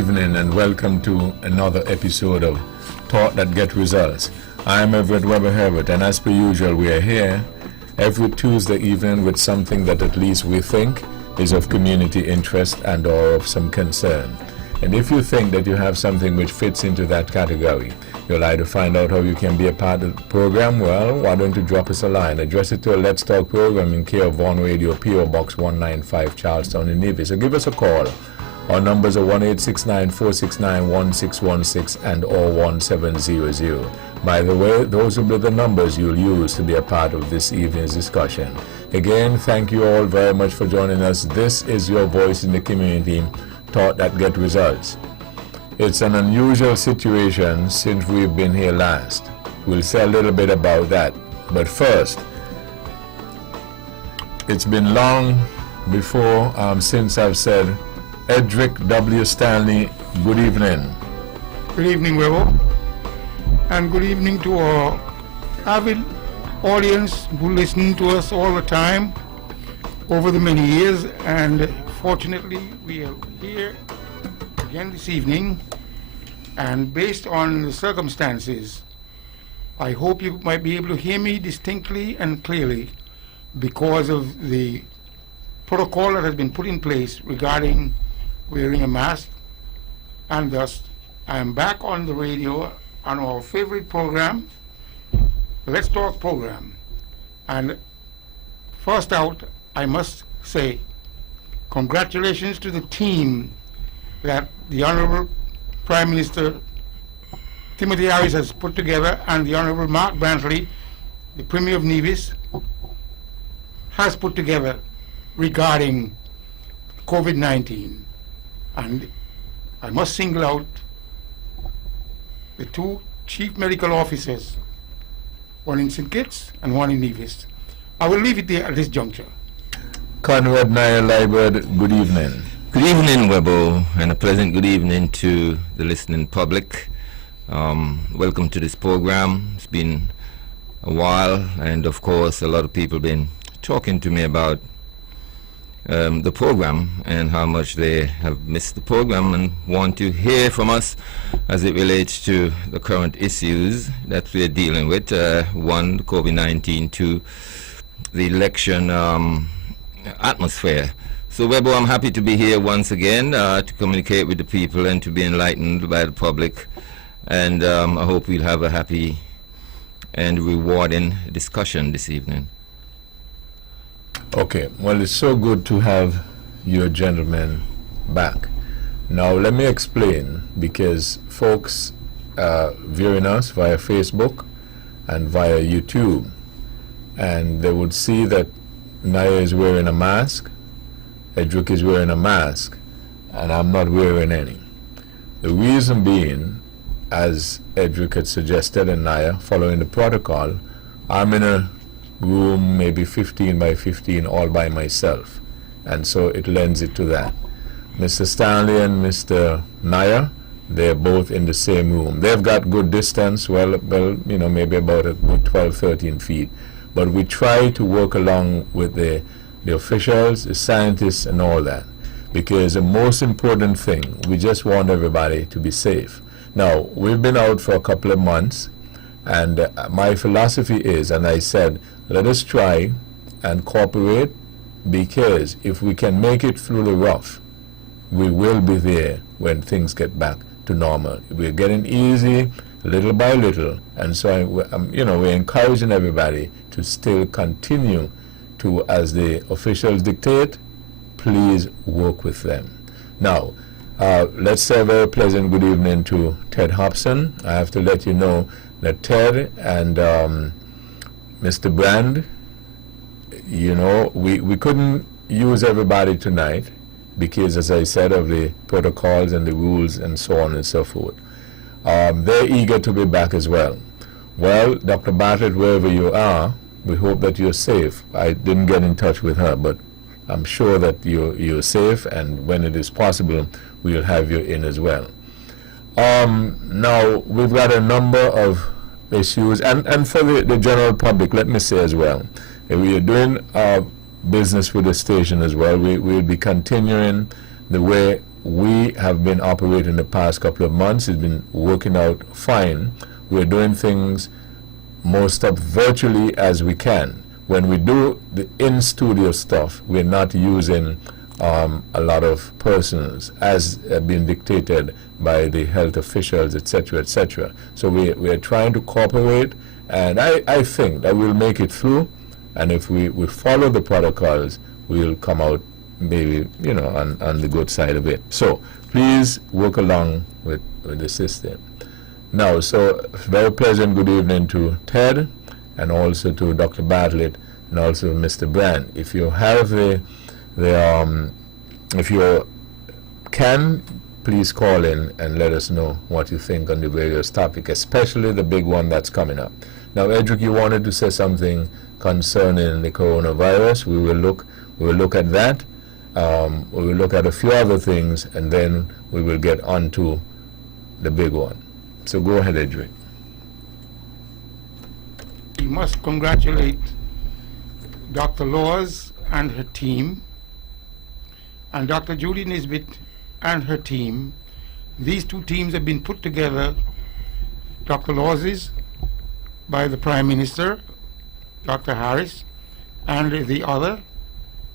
evening and welcome to another episode of Thought That Get Results. I'm Everett Weber Herbert, and as per usual we are here every Tuesday evening with something that at least we think is of community interest and or of some concern. And if you think that you have something which fits into that category, you'd like to find out how you can be a part of the program, well, why don't you drop us a line? Address it to a Let's Talk program in care of Vaughan Radio, P.O. Box 195, Charlestown in Nevis. So give us a call. Our numbers are 1-869-469-1616 and or 1700. By the way, those will be the numbers you'll use to be a part of this evening's discussion. Again, thank you all very much for joining us. This is your voice in the community, Thought That Get Results. It's an unusual situation since we've been here last. We'll say a little bit about that. But first, it's been long before since I've said, Edric W. Stanley, good evening. Good evening, Weber, and good evening to our avid audience who listen to us all the time over the many years, and fortunately we are here again this evening, and based on the circumstances, I hope you might be able to hear me distinctly and clearly because of the protocol that has been put in place regarding wearing a mask, and thus I am back on the radio on our favorite program, the Let's Talk program. And first out, I must say congratulations to the team that the Honorable Prime Minister Timothy Harris has put together, and the Honorable Mark Brantley, the Premier of Nevis, has put together regarding COVID-19. And I must single out the two chief medical officers, one in St. Kitts and one in Nevis. I will leave it there at this juncture. Conrad Nair Liebert, good evening. Good evening, Webo, and a pleasant good evening to the listening public. Welcome to this program. It's been a while, and of course a lot of people been talking to me about the program and how much they have missed the program and want to hear from us as it relates to the current issues that we're dealing with. One, COVID-19, two, the election atmosphere. So, Webo, I'm happy to be here once again to communicate with the people and to be enlightened by the public. And I hope we'll have a happy and rewarding discussion this evening. Okay, well, it's so good to have you gentlemen back. Now, let me explain, because folks viewing us via Facebook and via YouTube, and they would see that Naya is wearing a mask, Edric is wearing a mask, and I'm not wearing any. The reason being, as Edric had suggested and Naya, following the protocol, I'm in a room maybe 15 by 15 all by myself, and so it lends it to that. Mr. Stanley and Mr. Nair, they're both in the same room. They've got good distance, well, you know, maybe about a good 12, 13 feet, but we try to work along with the officials, the scientists and all that, because the most important thing, we just want everybody to be safe. Now, we've been out for a couple of months, and my philosophy is, and I said, let us try and cooperate, because if we can make it through the rough, we will be there when things get back to normal. We're getting easy little by little, and so you know, we're encouraging everybody to still continue to, as the officials dictate, please work with them. Now, let's say a very pleasant good evening to Ted Hobson. I have to let you know that Ted and Mr. Brand, you know, we couldn't use everybody tonight because, as I said, of the protocols and the rules and so on and so forth. They're eager to be back as well. Well, Dr. Bartlett, wherever you are, we hope that you're safe. I didn't get in touch with her, but I'm sure that you're safe, and when it is possible, we'll have you in as well. Now, we've got a number of issues, and for the general public, let me say as well, we are doing business with the station as well. We'll be continuing the way we have been operating the past couple of months. It's been working out fine. We're doing things most of virtually as we can. When we do the in-studio stuff, we're not using a lot of persons as been dictated by the health officials, etc., etc. So we are trying to cooperate, and I think that we'll make it through. And if we follow the protocols, we'll come out maybe, you know, on the good side of it. So please work along with the system. Now, so very pleasant good evening to Ted, and also to Dr. Bartlett, and also Mr. Brand. If you have if you can, please call in and let us know what you think on the various topics, especially the big one that's coming up. Now, Edric, you wanted to say something concerning the coronavirus. We will look at that. We will look at a few other things, and then we will get on to the big one. So go ahead, Edric. We must congratulate Dr. Laws and her team, and Dr. Judy Nisbet and her team. These two teams have been put together. Dr. Laws's by the Prime Minister, Dr. Harris, and the other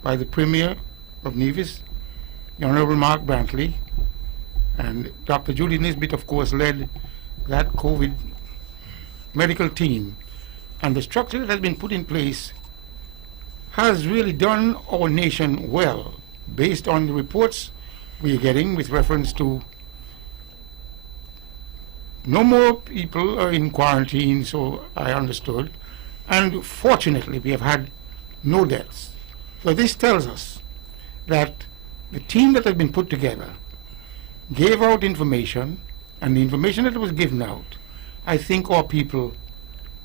by the Premier of Nevis, the Honorable Mark Brantley. And Dr. Judy Nisbet, of course, led that COVID medical team. And the structure that has been put in place has really done our nation well, based on the reports we are getting with reference to no more people are in quarantine, so I understood, and fortunately we have had no deaths. So this tells us that the team that has been put together gave out information, and the information that was given out, I think our people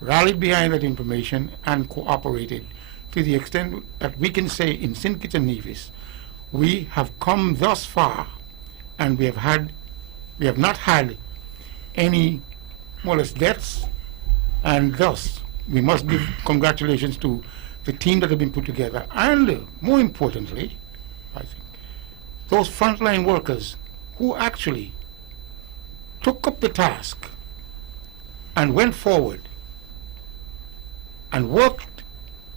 rallied behind that information and cooperated to the extent that we can say in St. Kitts and Nevis, we have come thus far, and we have not had any more or less deaths, and thus we must give congratulations to the team that have been put together, and more importantly, I think, those frontline workers who actually took up the task and went forward and worked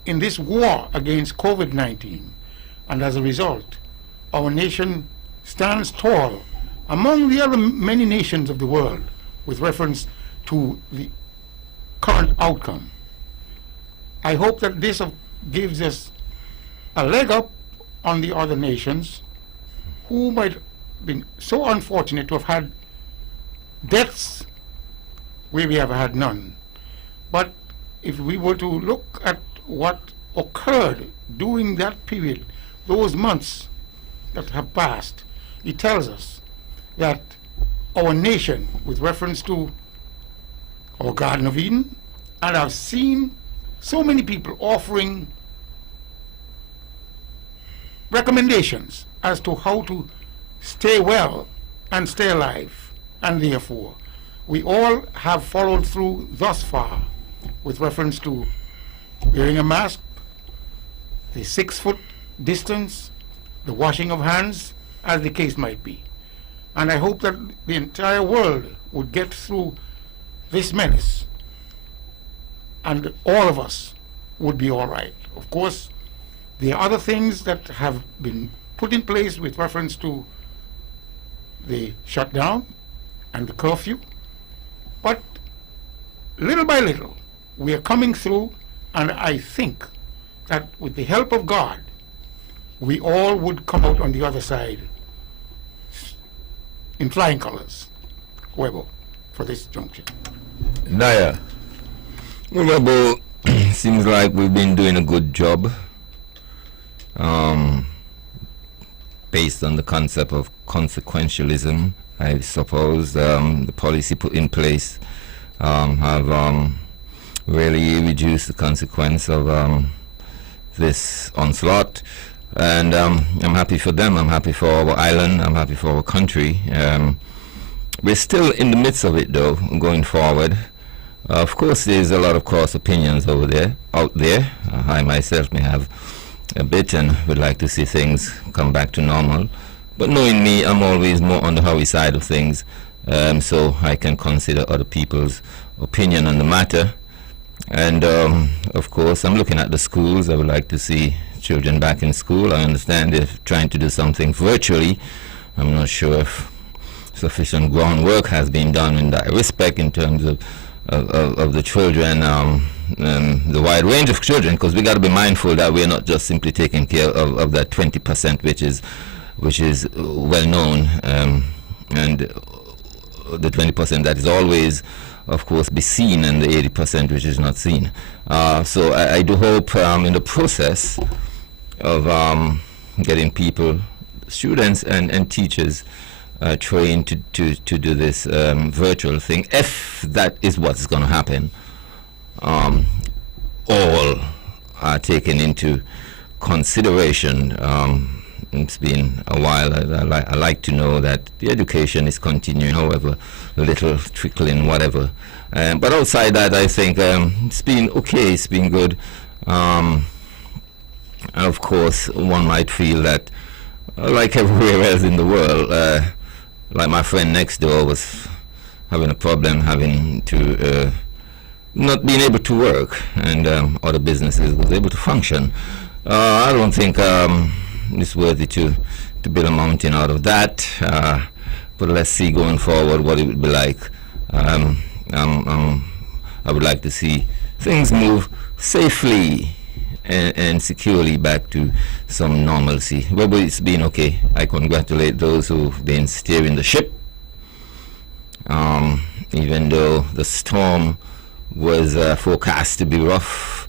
in this war against COVID-19, and as a result, our nation stands tall among the other many nations of the world with reference to the current outcome. I hope that this gives us a leg up on the other nations who might have been so unfortunate to have had deaths where we have had none. But if we were to look at what occurred during that period, those months that have passed, it tells us that our nation, with reference to our Garden of Eden, and I've seen so many people offering recommendations as to how to stay well and stay alive, and therefore we all have followed through thus far with reference to wearing a mask, the 6 foot distance, the washing of hands, as the case might be. And I hope that the entire world would get through this menace, and all of us would be all right. Of course, there are other things that have been put in place with reference to the shutdown and the curfew, but little by little we are coming through, and I think that with the help of God, we all would come out on the other side in flying colors. Webo, for this junction. Naya. Well, Webo, seems like we've been doing a good job, based on the concept of consequentialism, I suppose. The policy put in place have really reduced the consequence of this onslaught. And I'm happy for them, I'm happy for our island, I'm happy for our country. We're still in the midst of it though, going forward. Of course there's a lot of cross opinions out there. I myself may have a bit and would like to see things come back to normal. But knowing me, I'm always more on the Howie side of things, so I can consider other people's opinion on the matter. And of course, I'm looking at the schools. I would like to see children back in school. I understand they're trying to do something virtually. I'm not sure if sufficient groundwork has been done in that respect in terms of the children, the wide range of children, because we got to be mindful that we're not just simply taking care of that 20%, which is well known, and the 20% that is always, of course, be seen, and the 80% which is not seen. So I do hope in the process of getting people, students and teachers trained to do this virtual thing, if that is what's going to happen, all are taken into consideration. It's been a while. I like to know that the education is continuing, however little trickling, whatever. But outside that, I think it's been okay. It's been good. And of course, one might feel that, like everywhere else in the world, like my friend next door was having a problem having to not being able to work, and other businesses was able to function. I don't think it's worthy to build a mountain out of that, but let's see going forward what it would be like. I would like to see things move safely and securely back to some normalcy. Well, but it's been okay. I congratulate those who've been steering the ship, even though the storm was forecast to be rough.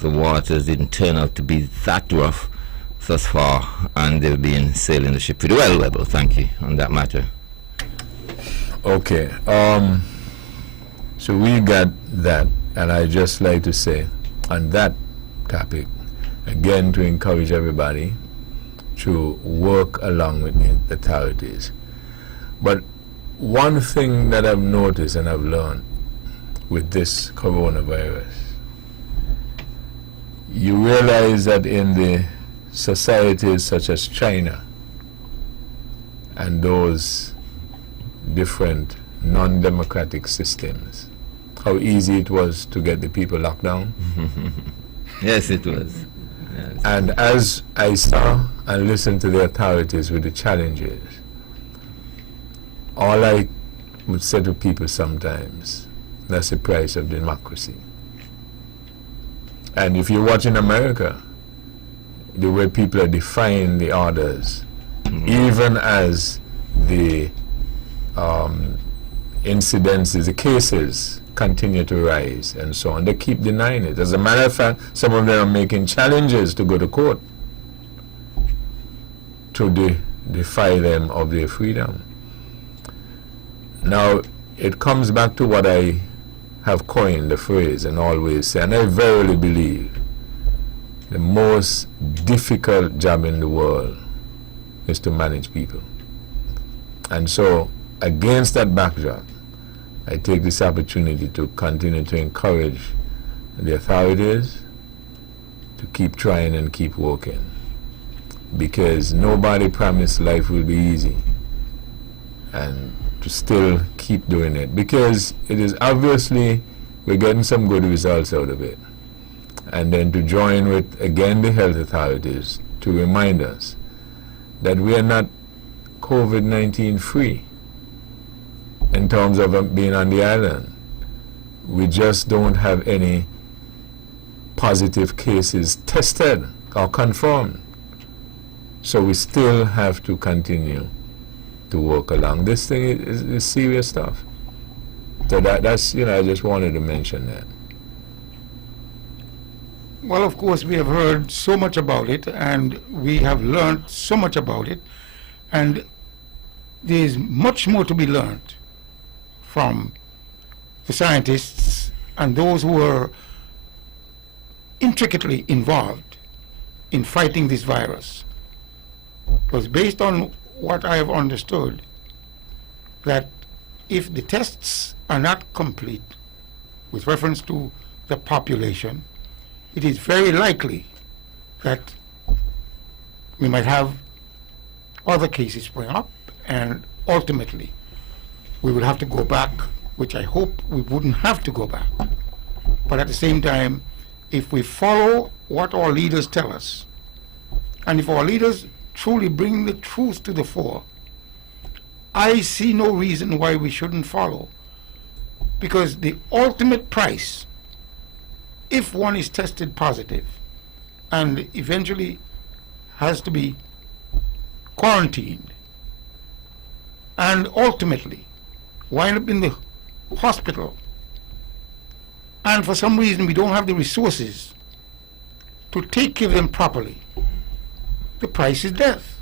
The waters didn't turn out to be that rough thus far, and they've been sailing the ship pretty well, Webber. Thank you on that matter. Okay, so we got that, and I just like to say on that topic, again, to encourage everybody to work along with the authorities. But one thing that I've noticed and I've learned with this coronavirus, you realize that in the societies such as China and those different non-democratic systems, how easy it was to get the people locked down. Yes, it was. Yes. And as I saw and listened to the authorities with the challenges, all I would say to people sometimes, that's the price of democracy. And if you watch in America, the way people are defying the orders, even as the incidences, the cases continue to rise and so on, they keep denying it. As a matter of fact, some of them are making challenges to go to court to defy them of their freedom. Now, it comes back to what I have coined the phrase and always say, and I verily believe the most difficult job in the world is to manage people. And so, against that backdrop, I take this opportunity to continue to encourage the authorities to keep trying and keep working, because nobody promised life will be easy, and to still keep doing it, because it is obviously we're getting some good results out of it. And then to join with, again, the health authorities to remind us that we are not COVID-19 free in terms of being on the island. We just don't have any positive cases tested or confirmed. So we still have to continue to work along. This thing is serious stuff. So that's, I just wanted to mention that. Well, of course, we have heard so much about it, and we have learned so much about it, and there is much more to be learned from the scientists and those who are intricately involved in fighting this virus. Because based on what I have understood, that if the tests are not complete with reference to the population, it is very likely that we might have other cases spring up, and ultimately we will have to go back, which I hope we wouldn't have to go back. But at the same time, if we follow what our leaders tell us, and if our leaders truly bring the truth to the fore, I see no reason why we shouldn't follow. Because the ultimate price, if one is tested positive and eventually has to be quarantined and ultimately wind up in the hospital, and for some reason we don't have the resources to take care of them properly, the price is death.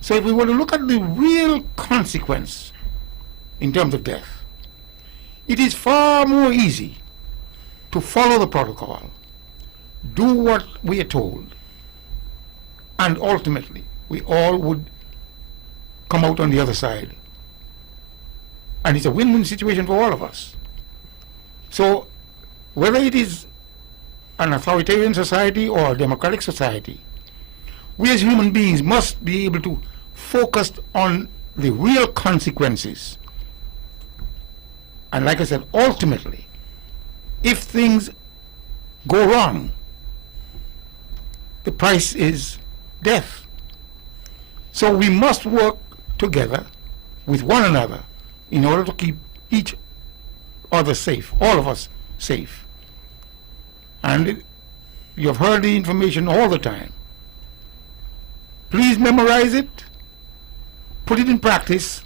So if we were to look at the real consequence in terms of death, it is far more easy to follow the protocol, do what we are told, and ultimately we all would come out on the other side. And it's a win-win situation for all of us. So whether it is an authoritarian society or a democratic society, we as human beings must be able to focus on the real consequences. And like I said, ultimately, if things go wrong, the price is death. So we must work together with one another in order to keep each other safe, all of us safe. And you've heard the information all the time. Please memorize it, put it in practice,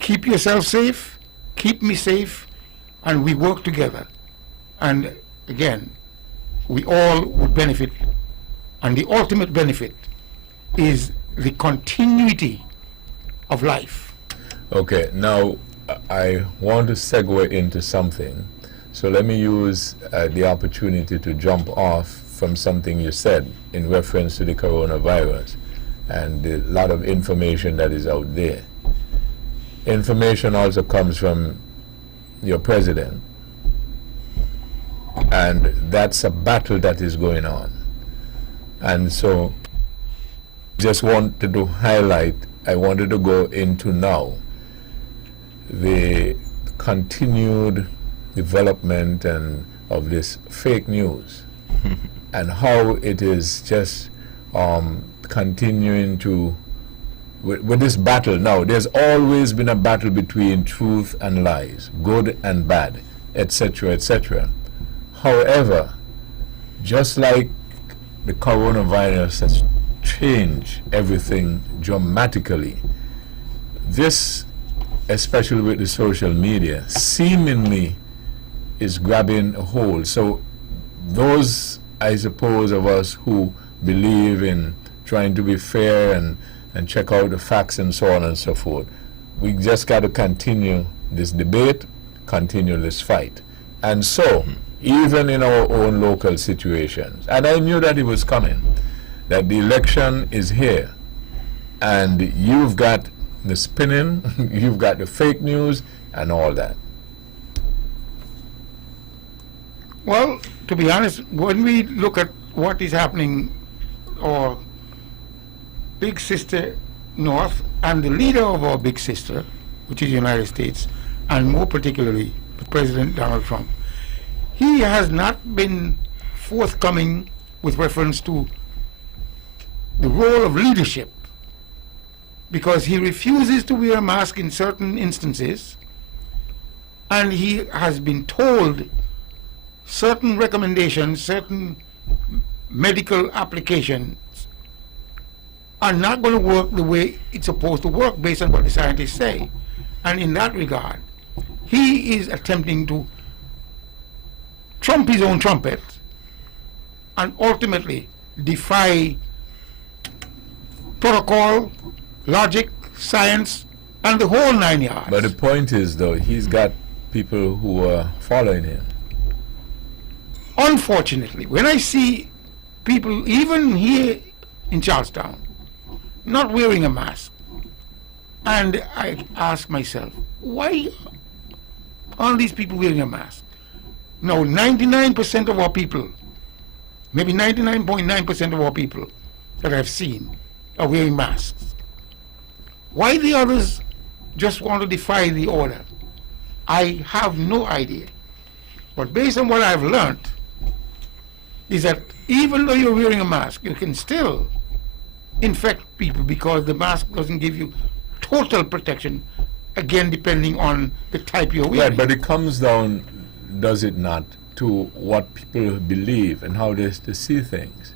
keep yourself safe, keep me safe, and we work together. And again, we all would benefit, and the ultimate benefit is the continuity of life. Okay, now I want to segue into something. So let me use the opportunity to jump off from something you said in reference to the coronavirus and the lot of information that is out there. Information also comes from your president, and that's a battle that is going on. And so just wanted to highlight, I wanted to go into now the continued development and of this fake news and how it is just continuing to with this battle. Now there's always been a battle between truth and lies, good and bad, etc., etc. However, just like the coronavirus has changed everything dramatically, this, especially with the social media, seemingly is grabbing a hold. So those, I suppose, of us who believe in trying to be fair and check out the facts and so on and so forth, we just got to continue this debate, continue this fight. And so, even in our own local situations, and I knew that it was coming, that the election is here, and you've got the spinning, you've got the fake news and all that. Well, to be honest, when we look at what is happening, our big sister North, and the leader of our big sister, which is the United States, and more particularly President Donald Trump, he has not been forthcoming with reference to the role of leadership, because he refuses to wear a mask in certain instances, and he has been told certain recommendations, certain medical applications are not going to work the way it's supposed to work based on what the scientists say. And in that regard, he is attempting to trump his own trumpet and ultimately defy protocol, logic, science, and the whole 9 yards. But the point is, though, he's got people who are following him. Unfortunately, when I see people, even here in Charlestown, not wearing a mask, and I ask myself, why aren't these people wearing a mask? No, 99% of our people, maybe 99.9% of our people that I've seen, are wearing masks. Why the others just want to defy the order, I have no idea. But based on what I've learned, is that even though you're wearing a mask, you can still infect people because the mask doesn't give you total protection, again, depending on the type you're wearing. Right, but it comes down, does it not, to what people believe and how they see things.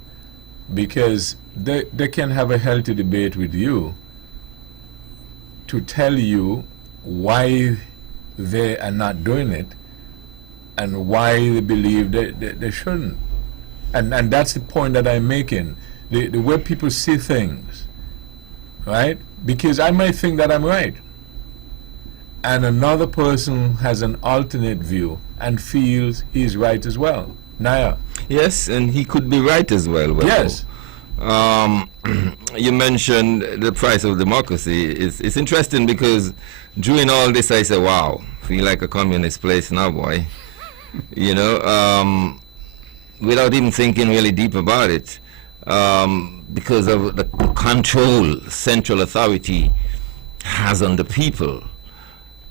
Because they can have a healthy debate with you to tell you why they are not doing it and why they believe they shouldn't. And that's the point that I'm making. The way people see things, right? Because I might think that I'm right, and another person has an alternate view and feels he's right as well. Naya. Yes, and he could be right as well. Webo. Yes. You mentioned the price of democracy. It's interesting because during all this I said, wow, feel like a communist place now, boy. You know, without even thinking really deep about it, because of the control central authority has on the people.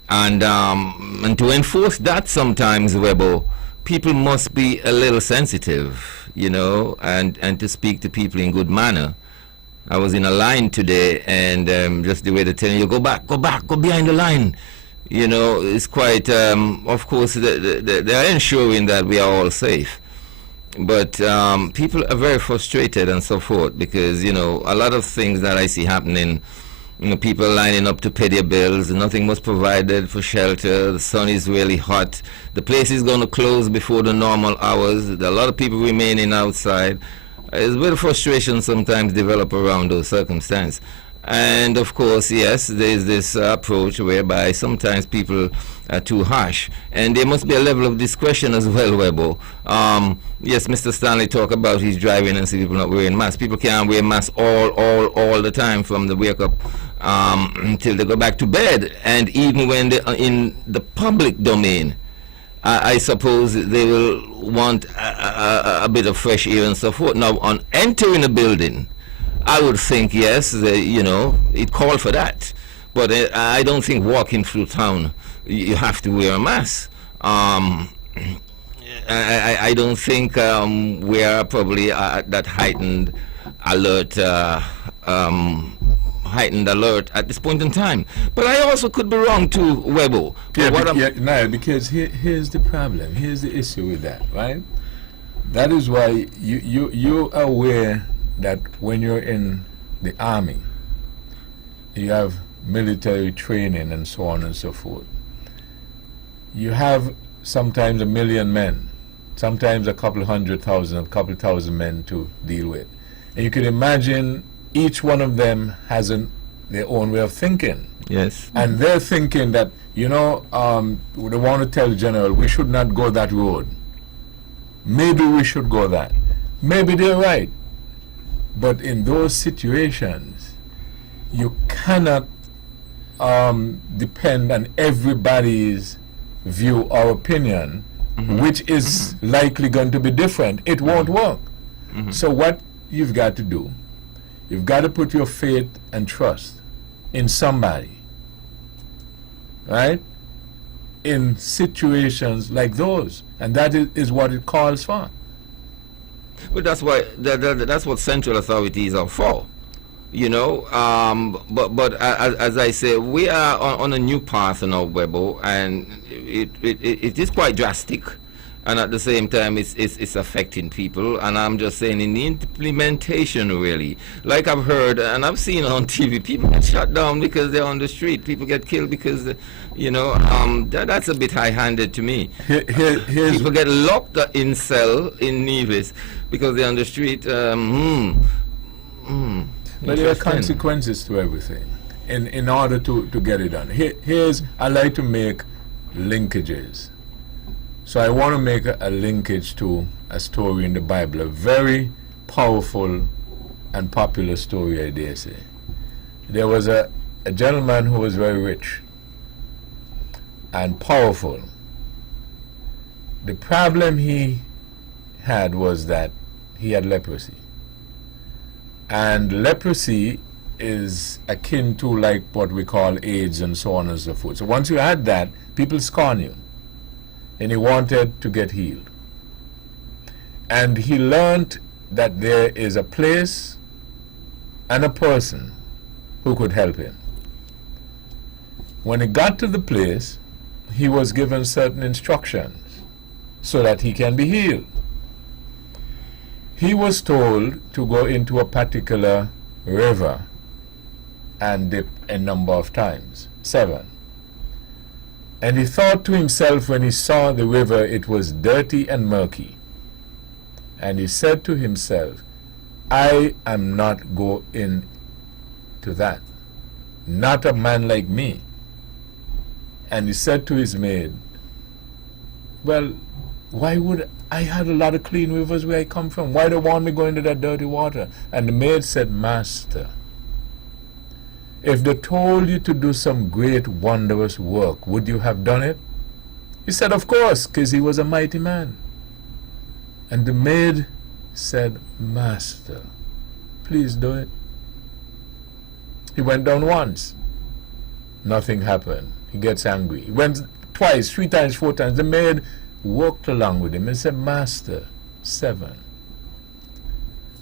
And to enforce that sometimes, Webo, people must be a little sensitive, you know, and to speak to people in good manner. I was in a line today, and just the way they're telling you, go back, go behind the line. You know, it's quite, of course, they're ensuring that we are all safe. But people are very frustrated and so forth because, you know, a lot of things that I see happening, you know, people lining up to pay their bills, nothing was provided for shelter, the sun is really hot, the place is going to close before the normal hours, a lot of people remaining outside. It's a bit of frustration sometimes develop around those circumstances. And of course, yes, there's this approach whereby sometimes people are too harsh. And there must be a level of discretion as well, Webo. Yes, Mr. Stanley talked about his driving and see people not wearing masks. People can't wear masks all the time from the wake up until they go back to bed. And even when they're in the public domain, I suppose they will want a bit of fresh air and so forth. Now, on entering a building, I would think, yes, you know, it called for that. But I don't think walking through town, you have to wear a mask. I don't think we are probably at that heightened alert at this point in time. But I also could be wrong too, Webo. No, because here's the problem. Here's the issue with that, right? That is why you are aware that when you're in the army, you have military training and so on and so forth. You have sometimes 1 million men, sometimes a couple 100,000, a couple thousand men to deal with. And you can imagine each one of them has their own way of thinking. Yes. And they're thinking that, you know, they want to tell the general, we should not go that road. Maybe we should go that. Maybe they're right. But in those situations, you cannot depend on everybody's view or opinion, which is likely going to be different. It won't work. So what you've got to do, you've got to put your faith and trust in somebody, right? In situations like those. And that is what it calls for. But that's why that's what central authorities are for, you know. But as I say, we are on a new path now, Webo, and it is quite drastic, and at the same time, it's affecting people. And I'm just saying, in the implementation, really, like I've heard and I've seen on TV, people get shut down because they're on the street. People get killed because, you know, that's a bit high-handed to me. People get locked in cell in Nevis because they're on the street. But there are consequences to everything in order to get it done. I like to make linkages. So I want to make a linkage to a story in the Bible, a very powerful and popular story, I dare say. There was a gentleman who was very rich and powerful. The problem he had was that he had leprosy. And leprosy is akin to like what we call AIDS and so on and so forth. So once you had that, people scorn you. And he wanted to get healed. And he learned that there is a place and a person who could help him. When he got to the place, he was given certain instructions so that he can be healed. He was told to go into a particular river and dip a number of times, 7. And he thought to himself when he saw the river, it was dirty and murky. And he said to himself, I am not going to that. Not a man like me. And he said to his maid, well, why would I had a lot of clean rivers where I come from. Why do you want me going to that dirty water? And the maid said, Master, if they told you to do some great wondrous work, would you have done it? He said, of course, because he was a mighty man. And the maid said, Master, please do it. He went down once. Nothing happened. He gets angry. He went twice, 3 times, 4 times. The maid walked along with him and said, Master, 7.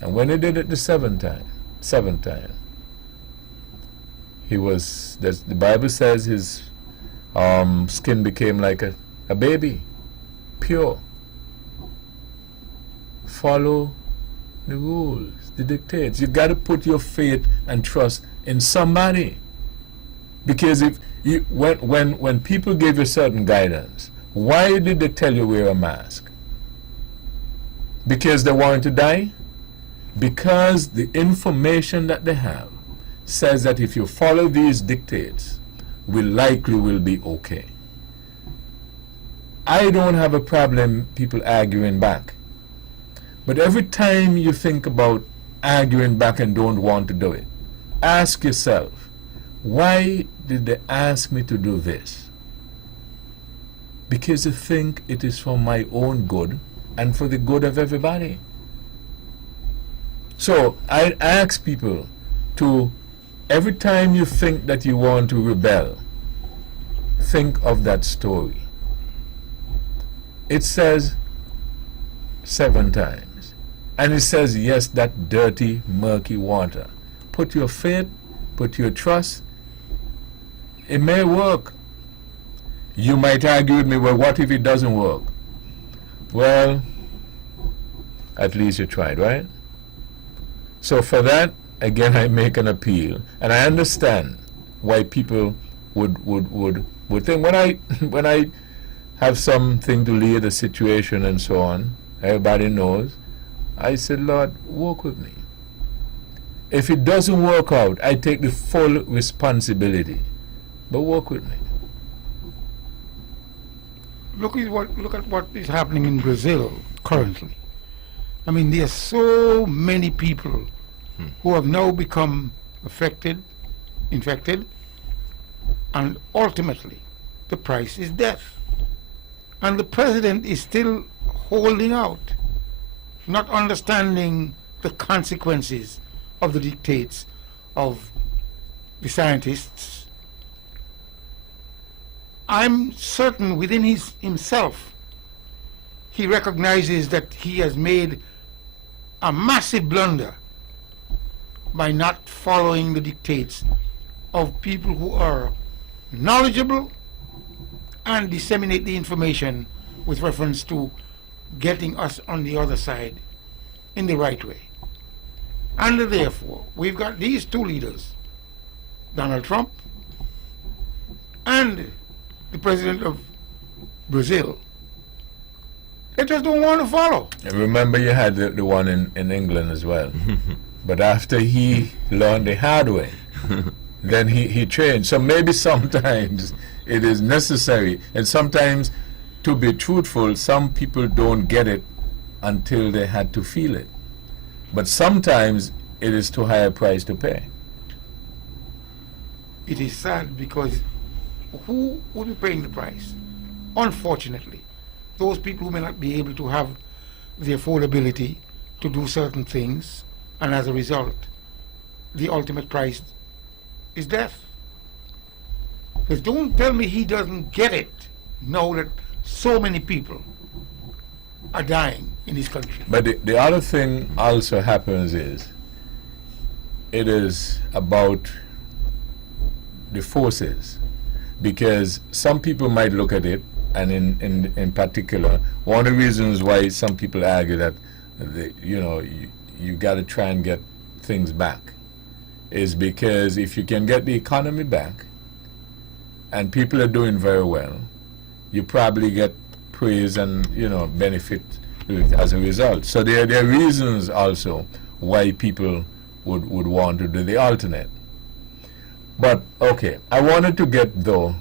And when he did it the 7th time, he was, the Bible says his skin became like a baby, pure. Follow the rules, the dictates. You got to put your faith and trust in somebody. Because if you, when people gave you certain guidance, why did they tell you wear a mask? Because they want to die? Because the information that they have says that if you follow these dictates, we likely will be okay. I don't have a problem people arguing back. But every time you think about arguing back and don't want to do it, ask yourself, why did they ask me to do this? Because they think it is for my own good and for the good of everybody. So I ask people to, every time you think that you want to rebel, think of that story. It says 7 times. And it says, yes, that dirty, murky water. Put your faith, put your trust. It may work. You might argue with me, well, what if it doesn't work? Well, at least you tried, right? So for that, again, I make an appeal. And I understand why people would think, when I have something to lead a situation and so on, everybody knows, I said, Lord, work with me. If it doesn't work out, I take the full responsibility. But work with me. Look at what is happening in Brazil currently. I mean, there are so many people who have now become infected, and ultimately the price is death. And the president is still holding out, not understanding the consequences of the dictates of the scientists. I'm certain within himself he recognizes that he has made a massive blunder by not following the dictates of people who are knowledgeable and disseminate the information with reference to getting us on the other side in the right way. And therefore, we've got these 2 leaders, Donald Trump and the president of Brazil. They just don't want to follow. And remember, you had the one in England as well. But after he learned the hard way, then he changed. So maybe sometimes it is necessary, and sometimes, to be truthful, some people don't get it until they had to feel it. But sometimes it is too high a price to pay. It is sad because who will be paying the price? Unfortunately, those people who may not be able to have the affordability to do certain things, and as a result the ultimate price is death. Because don't tell me he doesn't get it now that so many people are dying in his country. But the other thing also happens is, it is about the forces, because some people might look at it, and in particular, one of the reasons why some people argue that you got to try and get things back is because if you can get the economy back and people are doing very well, you probably get praise and benefit as a result. So there are reasons also why people would want to do the alternate. But okay, I wanted to get, though,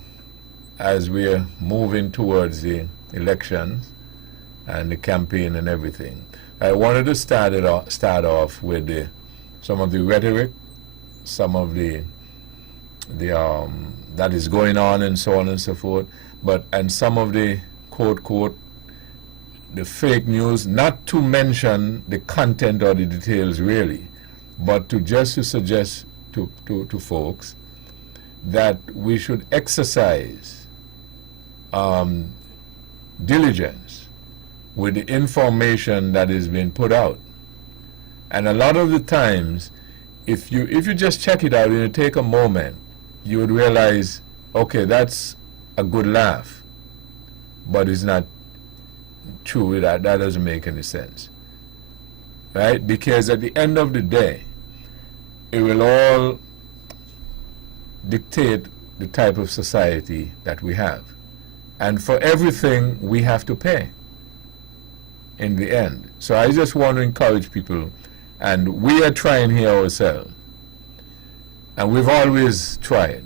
as we're moving towards the elections and the campaign and everything, I wanted to start off with some of the rhetoric, some of the that is going on and so on and so forth, and some of the quote the fake news, not to mention the content or the details really, but to suggest to folks that we should exercise diligence with the information that is being put out. And a lot of the times, if you just check it out and you take a moment, you would realize, okay, that's a good laugh, but it's not true. That doesn't make any sense, right? Because at the end of the day, it will all dictate the type of society that we have. And for everything, we have to pay in the end. So I just want to encourage people, and we are trying here ourselves, and we've always tried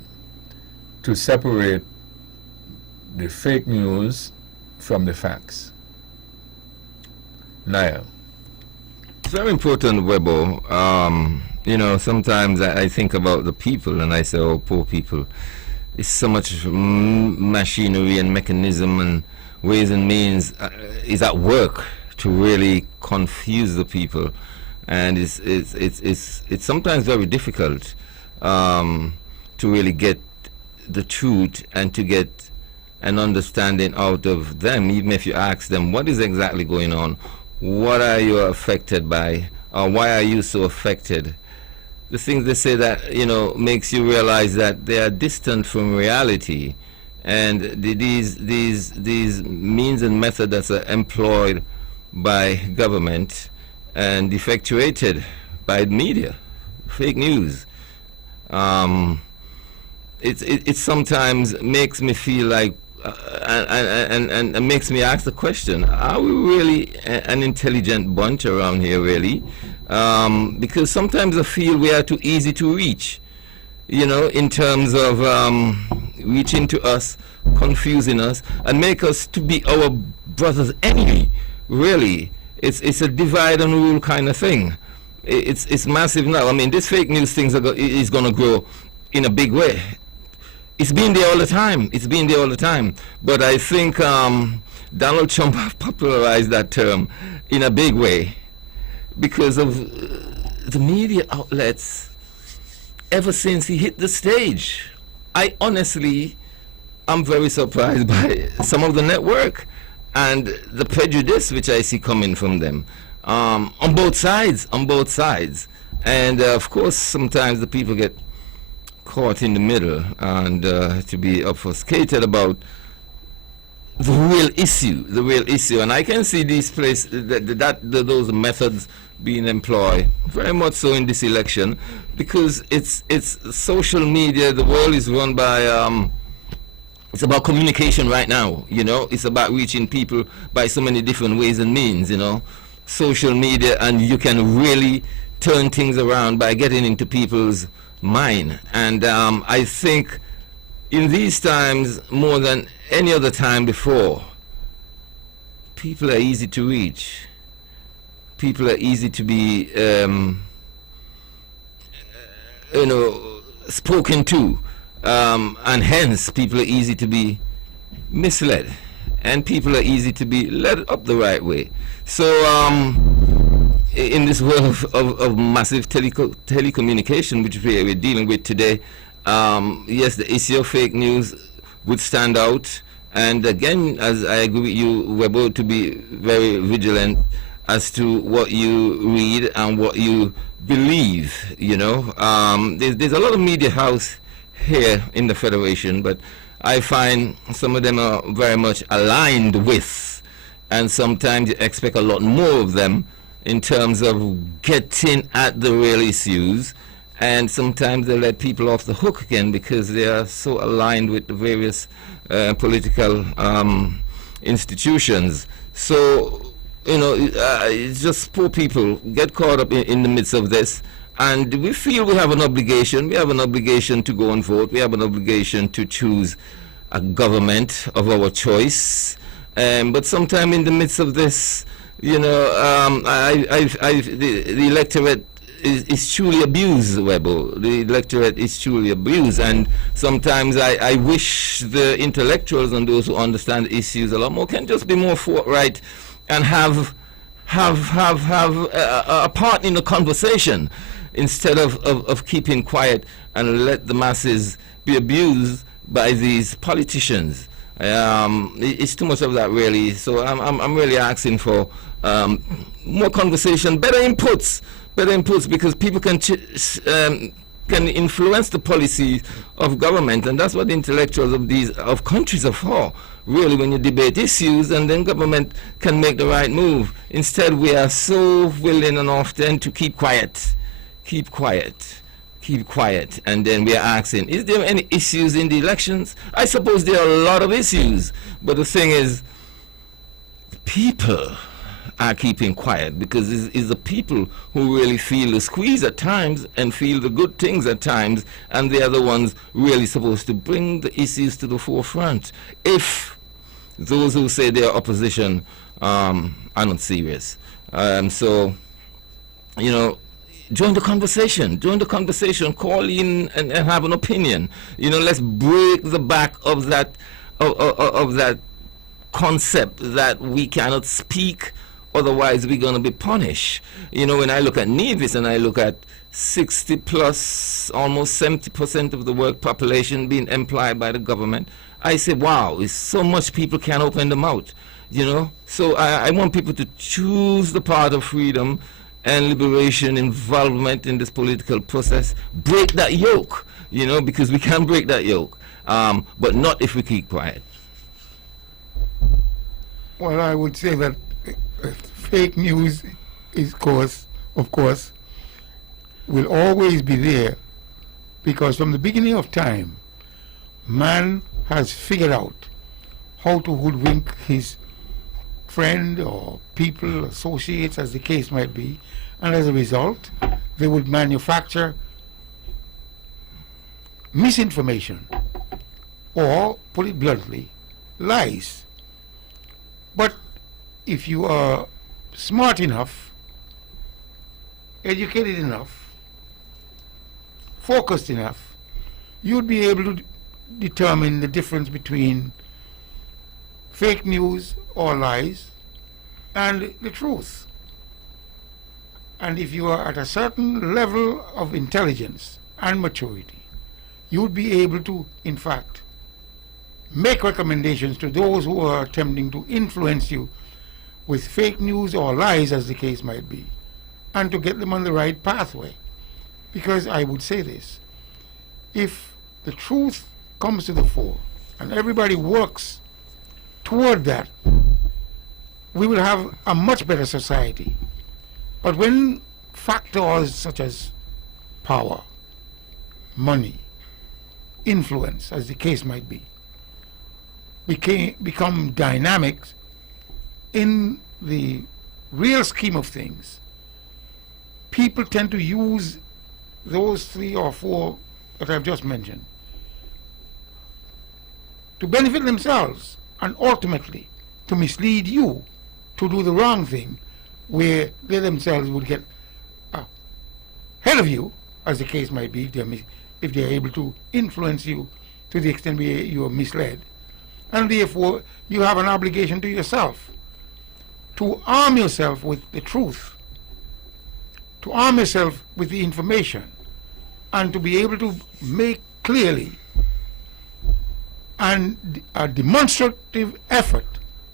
to separate the fake news from the facts. Niall. It's very important, Webo. Sometimes I think about the people and I say, oh, poor people. It's so much machinery and mechanism and ways and means is at work to really confuse the people, and it's sometimes very difficult to really get the truth and to get an understanding out of them, even if you ask them what is exactly going on, what are you affected by, or why are you so affected. The things they say that makes you realize that they are distant from reality, and these means and methods that are employed by government and effectuated by media, fake news. It sometimes makes me feel like, and makes me ask the question: are we really an intelligent bunch around here, really? Because sometimes I feel we are too easy to reach, in terms of reaching to us, confusing us, and make us to be our brother's enemy. Really, it's a divide and rule kind of thing. It's massive now. I mean, this fake news thing is going to grow in a big way. It's been there all the time. But I think Donald Trump popularized that term in a big way because of the media outlets ever since he hit the stage. I honestly am very surprised by some of the network and the prejudice which I see coming from them on both sides. And of course, sometimes the people get caught in the middle and to be obfuscated about the real issue. And I can see these those methods being employed very much so in this election, because it's social media. The world is run by it's about communication right now. It's about reaching people by so many different ways and means. Social media, and you can really turn things around by getting into people's mind. And I think in these times, more than any other time before, people are easy to reach. People are easy to be, spoken to, and hence people are easy to be misled, and people are easy to be led up the right way. So in this world of massive telecommunication, which we're dealing with today, yes, the issue of fake news would stand out. And again, as I agree with you, we're both to be very vigilant as to what you read and what you believe, you know. There's a lot of media house here in the Federation, but I find some of them are very much aligned with, and sometimes you expect a lot more of them in terms of getting at the real issues, and sometimes they let people off the hook again because they are so aligned with the various political institutions. So, you know, it's just poor people get caught up in the midst of this, and we feel we have an obligation. We have an obligation to go and vote. We have an obligation to choose a government of our choice. But sometime in the midst of this, you know, the electorate is truly abused, Webbo. The electorate is truly abused, and sometimes I wish the intellectuals and those who understand the issues a lot more can just be more forthright and have a part in the conversation instead of keeping quiet and let the masses be abused by these politicians. It's too much of that, really. So I'm really asking for more conversation, better inputs, because people can influence the policy of government, and that's what the intellectuals of countries are for. Really, when you debate issues, and then government can make the right move. Instead, we are so willing and often to keep quiet, and then we are asking, is there any issues in the elections? I suppose there are a lot of issues, but the thing is, people are keeping quiet because it's the people who really feel the squeeze at times and feel the good things at times, and they are the ones really supposed to bring the issues to the forefront. If those who say they are opposition are not serious. So, you know, join the conversation, call in and have an opinion. You know, let's break the back of that concept that we cannot speak, otherwise we're going to be punished. You know, when I look at Nevis and I look at 60 plus, almost 70% of the work population being employed by the government, I say, wow, it's so much people can't open their mouth, you know. So I want people to choose the path of freedom and liberation, involvement in this political process. Break that yoke, you know, because we can break that yoke, but not if we keep quiet. Well, I would say that fake news is, of course, will always be there, because from the beginning of time, man has figured out how to hoodwink his friend or people, associates, as the case might be, and as a result, they would manufacture misinformation, or, put it bluntly, lies. But if you are smart enough, educated enough, focused enough, you'd be able to determine the difference between fake news or lies and the truth. And if you are at a certain level of intelligence and maturity, you would be able to, in fact, make recommendations to those who are attempting to influence you with fake news or lies, as the case might be, and to get them on the right pathway. Because I would say this, if the truth comes to the fore and everybody works toward that, we will have a much better society. But when factors such as power, money, influence, as the case might be, become dynamics in the real scheme of things, people tend to use those 3 or 4 that I've just mentioned to benefit themselves, and ultimately to mislead you to do the wrong thing, where they themselves would get ahead of you, as the case might be, if they're able to influence you to the extent where you are misled. And therefore, you have an obligation to yourself to arm yourself with the truth to arm yourself with the information and to be able to make clearly and a demonstrative effort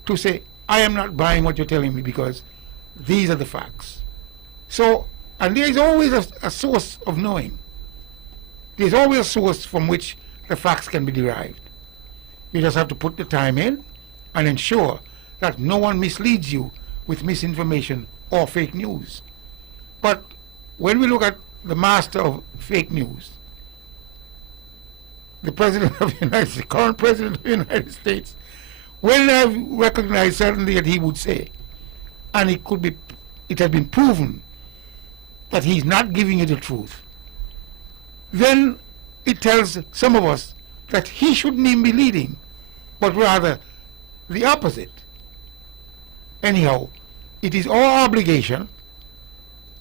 to say, I am not buying what you're telling me because these are the facts. So, and there is always a source of knowing. There's always a source from which the facts can be derived. You just have to put the time in and ensure that no one misleads you with misinformation or fake news. But when we look at the master of fake news, the President of the United States, current President of the United States, when I recognize certainly that he would say, and it has been proven that he's not giving you the truth, then it tells some of us that he shouldn't even be leading, but rather the opposite. Anyhow, it is our obligation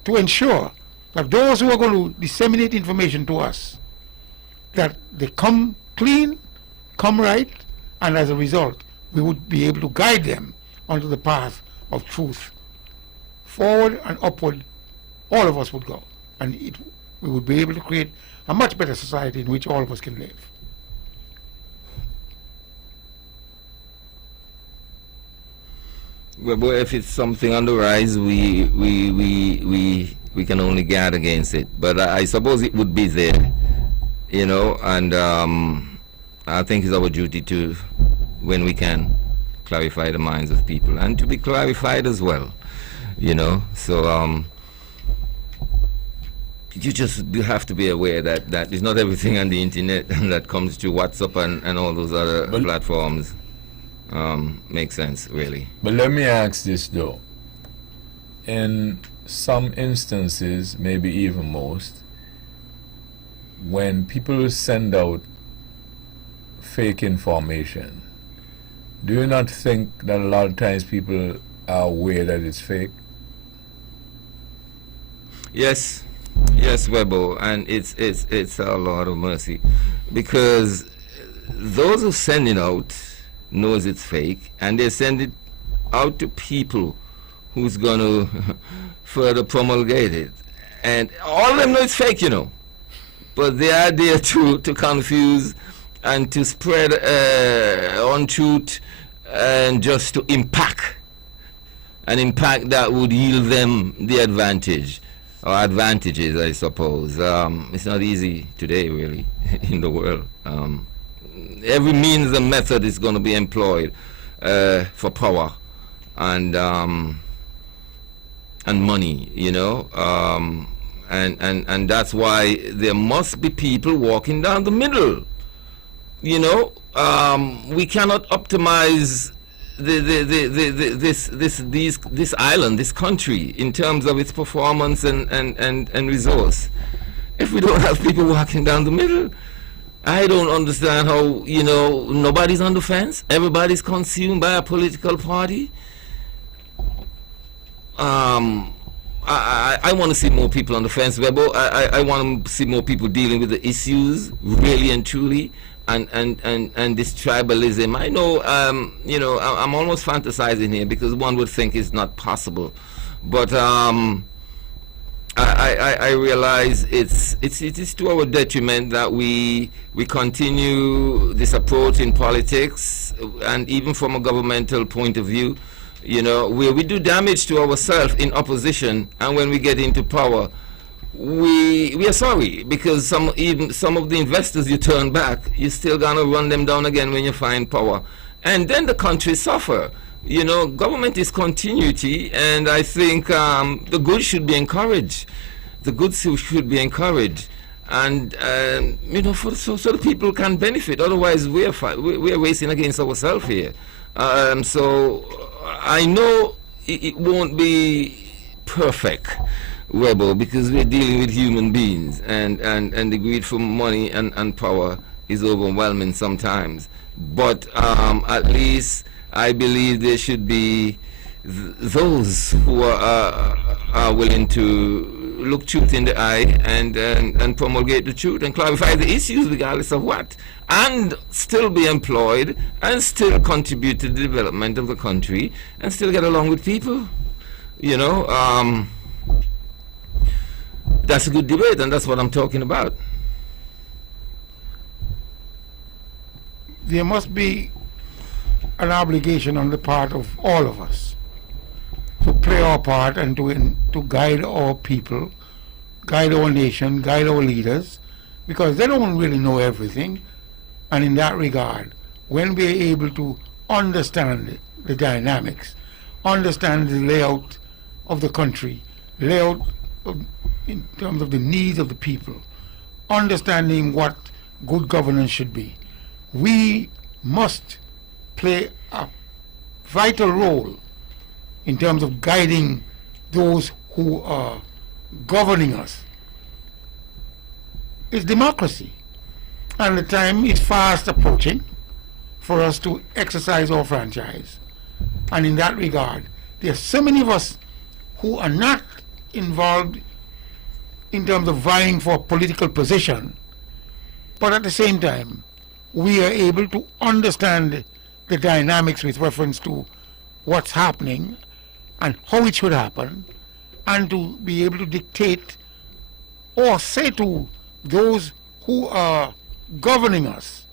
to ensure that those who are going to disseminate information to us, that they come clean, come right, and as a result, we would be able to guide them onto the path of truth. Forward and upward, all of us would go, and we would be able to create a much better society in which all of us can live. Well, boy, if it's something on the rise, we can only guard against it. But I suppose it would be there, you know, and I think it's our duty to, when we can, clarify the minds of people, and to be clarified as well, you know. So you have to be aware that it's not everything on the internet that comes to WhatsApp and all those other platforms. Makes sense, really. But let me ask this though. In some instances, maybe even most, when people send out fake information, do you not think that a lot of times people are aware that it's fake? Yes, Webo, and it's a lot of mercy, because those who send it out knows it's fake, and they send it out to people who's going to further promulgate it, and all of them know it's fake, you know, but they are there to confuse and to spread untruth and just to impact that would yield them the advantage, or advantages, I suppose. It's not easy today, really, in the world. Every means and method is going to be employed for power and money, you know, and that's why there must be people walking down the middle, you know. We cannot optimize this island, this country, in terms of its performance and resource, if we don't have people walking down the middle. I don't understand how, you know, nobody's on the fence. Everybody's consumed by a political party. I want to see more people on the fence, Webo. I want to see more people dealing with the issues, really and truly, and this tribalism. I know, you know, I'm almost fantasizing here because one would think it's not possible, but I realize it is to our detriment that we continue this approach in politics, and even from a governmental point of view, you know, where we do damage to ourselves in opposition, and when we get into power, we are sorry, because some of the investors you turn back, you're still gonna run them down again when you find power, and then the country suffer. You know, government is continuity, and I think the good should be encouraged. The good should be encouraged, and you know, so the people can benefit. Otherwise, we are racing against ourselves here. So I know it won't be perfect, Webo, because we're dealing with human beings, and the greed for money and power is overwhelming sometimes. But at least I believe there should be those who are willing to look truth in the eye and promulgate the truth and clarify the issues regardless of what, and still be employed and still contribute to the development of the country and still get along with people, you know. That's a good debate, and that's what I'm talking about. There must be an obligation on the part of all of us to play our part and to guide our people, guide our nation, guide our leaders, because they don't really know everything. And in that regard, when we are able to understand the dynamics, understand the layout of the country, layout in terms of the needs of the people, understanding what good governance should be, we must play a vital role in terms of guiding those who are governing us. It's democracy, and the time is fast approaching for us to exercise our franchise. And in that regard, there are so many of us who are not involved in terms of vying for political position, but at the same time, we are able to understand the dynamics with reference to what's happening and how it should happen, and to be able to dictate or say to those who are governing us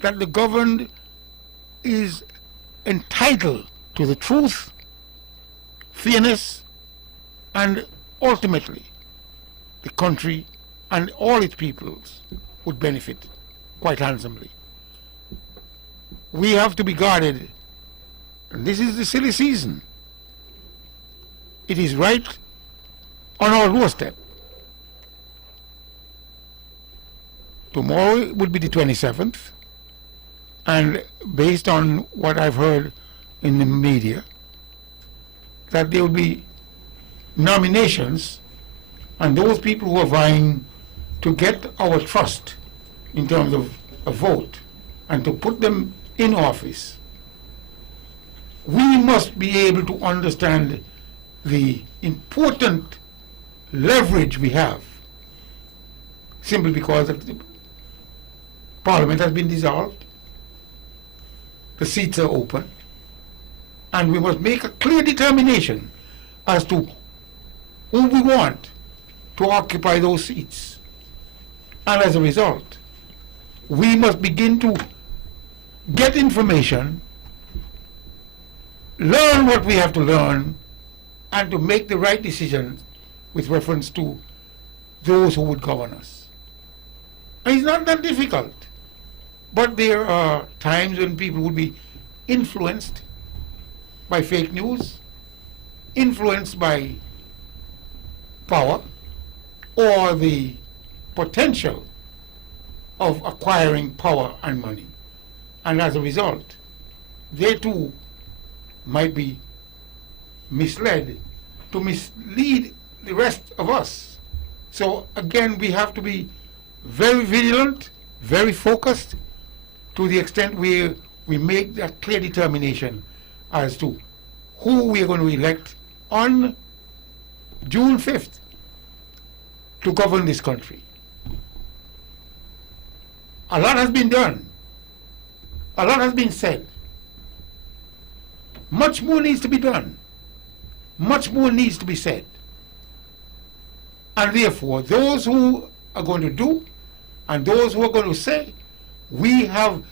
that the governed is entitled to the truth, fairness, and ultimately the country and all its peoples would benefit quite handsomely. We have to be guarded, and this is the silly season. It is right on our doorstep. Tomorrow would be the 27th, and based on what I've heard in the media, that there will be nominations, and those people who are vying to get our trust in terms of a vote and to put them in office, we must be able to understand the important leverage we have, simply because the Parliament has been dissolved, the seats are open, and we must make a clear determination as to who we want to occupy those seats. And as a result, we must begin to get information, learn what we have to learn, and to make the right decisions with reference to those who would govern us. And it's not that difficult, but there are times when people would be influenced by fake news, influenced by power, or the potential of acquiring power and money. And as a result, they too might be misled to mislead the rest of us. So again, we have to be very vigilant, very focused, to the extent where we make that clear determination as to who we are going to elect on June 5th to govern this country. A lot has been done. A lot has been said. Much more needs to be done. Much more needs to be said. And therefore, those who are going to do and those who are going to say, we have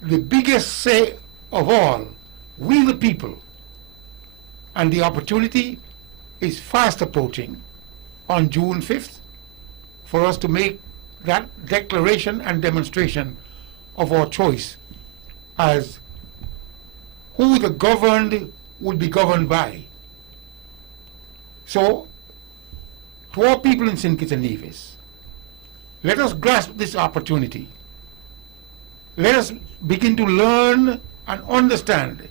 the biggest say of all, we the people. And the opportunity is fast approaching on June 5th for us to make that declaration and demonstration of our choice as who the governed would be governed by. So, to our people in St. Kitts and Nevis, let us grasp this opportunity. Let us begin to learn and understand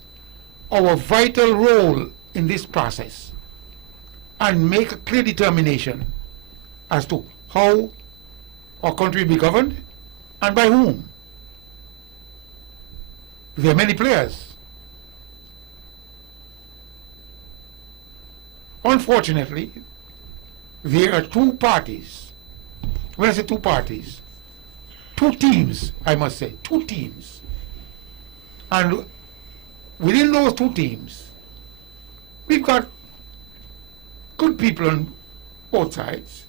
our vital role in this process and make a clear determination as to how our country will be governed and by whom. There are many players. Unfortunately, there are two parties. When I say two parties, two teams, I must say, two teams. And within those two teams, we've got good people on both sides,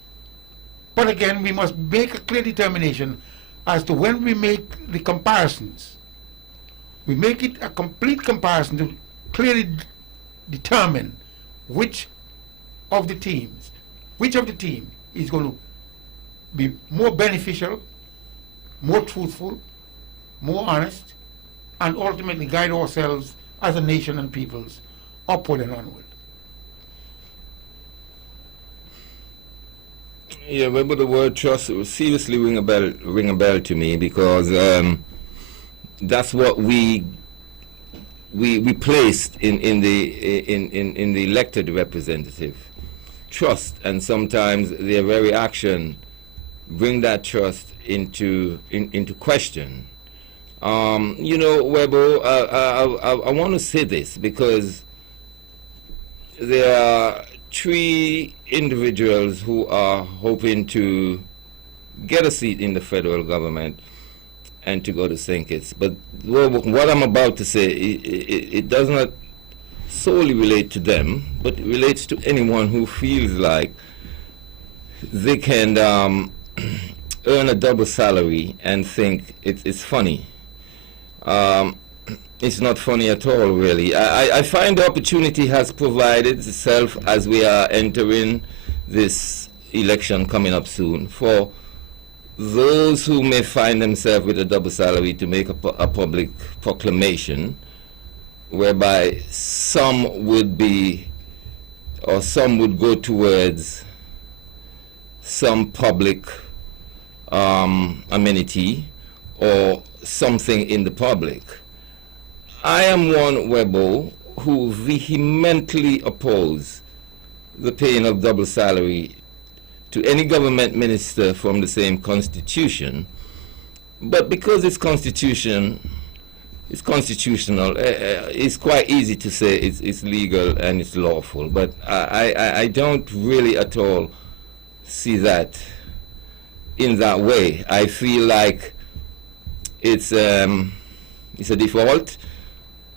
But again, we must make a clear determination as to when we make the comparisons. We make it a complete comparison to clearly determine which of the team is going to be more beneficial, more truthful, more honest, and ultimately guide ourselves as a nation and peoples upward and onward. Yeah, but the word trust seriously ring a bell to me, because that's what we placed in the elected representative, trust, and sometimes their very action bring that trust into question. You know, Webo, I want to say this because there are 3 individuals who are hoping to get a seat in the federal government and to go to St. Kitts. But what I'm about to say, it does not solely relate to them, but it relates to anyone who feels like they can earn a double salary and think it's funny. It's not funny at all, really. I find the opportunity has provided itself as we are entering this election coming up soon for those who may find themselves with a double salary to make a public proclamation whereby some would go towards some public amenity or something in the public. I am one, Webo, who vehemently oppose the paying of double salary to any government minister from the same constitution. But because it's constitutional, it's quite easy to say it's legal and it's lawful. But I don't really at all see that in that way. I feel like it's a default,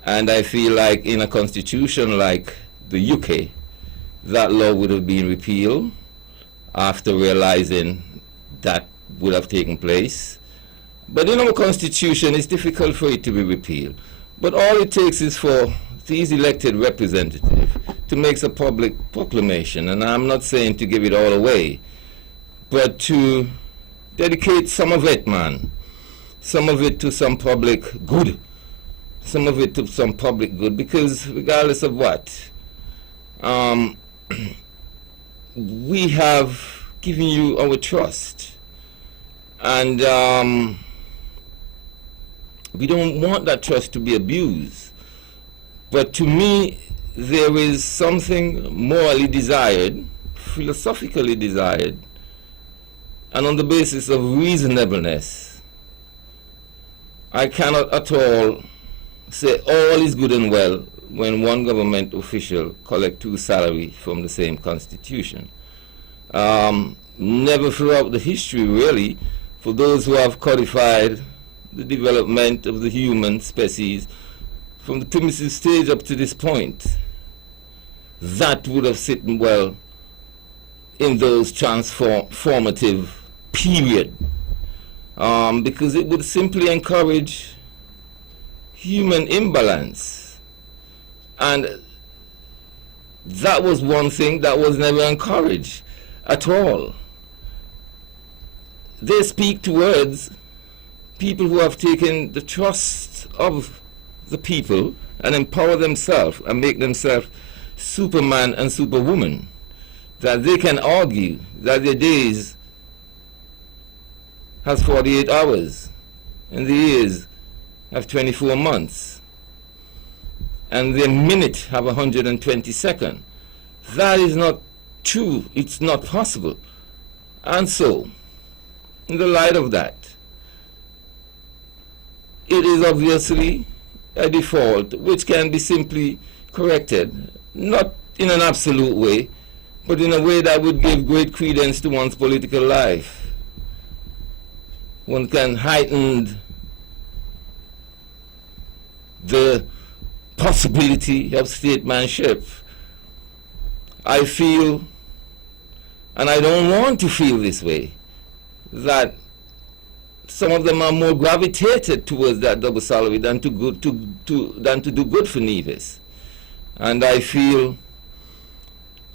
and I feel like in a constitution like the UK, that law would have been repealed after realizing that would have taken place. But in our constitution, it's difficult for it to be repealed. But all it takes is for these elected representatives to make a public proclamation, and I'm not saying to give it all away, but to dedicate some of it, man, some of it to some public good, because regardless of what, we have given you our trust, and we don't want that trust to be abused. But to me, there is something morally desired, philosophically desired, and on the basis of reasonableness. I cannot at all say all is good and well when one government official collects 2 salaries from the same constitution. Never throughout the history, really, for those who have codified the development of the human species from the primitive stage up to this point, that would have sit well in those transformative period, because it would simply encourage human imbalance. And that was one thing that was never encouraged at all. They speak towards people who have taken the trust of the people and empower themselves and make themselves Superman and Superwoman, that they can argue that their days has 48 hours and the years have 24 months and their minute have 120 seconds. That is not true. It's not possible. And so, in the light of that, it is obviously a default which can be simply corrected, not in an absolute way, but in a way that would give great credence to one's political life. One can heighten the possibility of statesmanship. I feel and I don't want to feel this way, that some of them are more gravitated towards that double salary than to do good for Nevis. And I feel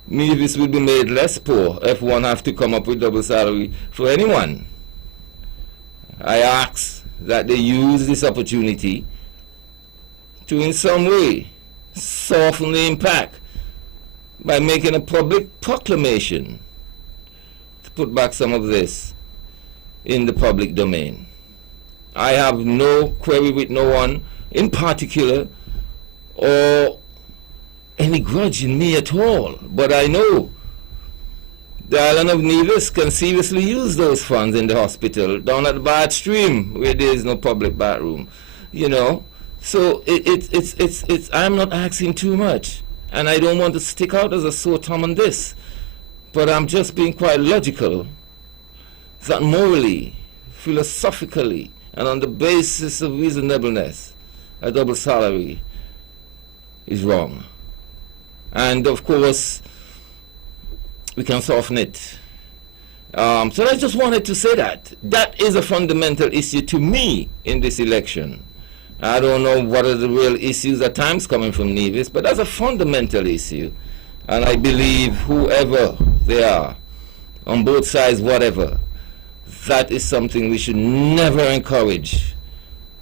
Nevis would be made less poor if one have to come up with double salary for anyone. I ask that they use this opportunity to in some way soften the impact by making a public proclamation to put back some of this in the public domain. I have no query with no one in particular or any grudge in me at all, but I know the island of Nevis can seriously use those funds in the hospital down at the Bad Stream where there is no public bathroom, you know. So I'm not asking too much, and I don't want to stick out as a sore thumb on this, but I'm just being quite logical that morally, philosophically, and on the basis of reasonableness, a double salary is wrong. And of course, we can soften it. So I just wanted to say that is a fundamental issue to me in this election. I don't know what are the real issues at times coming from Nevis, but that's a fundamental issue. And I believe whoever they are, on both sides, whatever, that is something we should never encourage,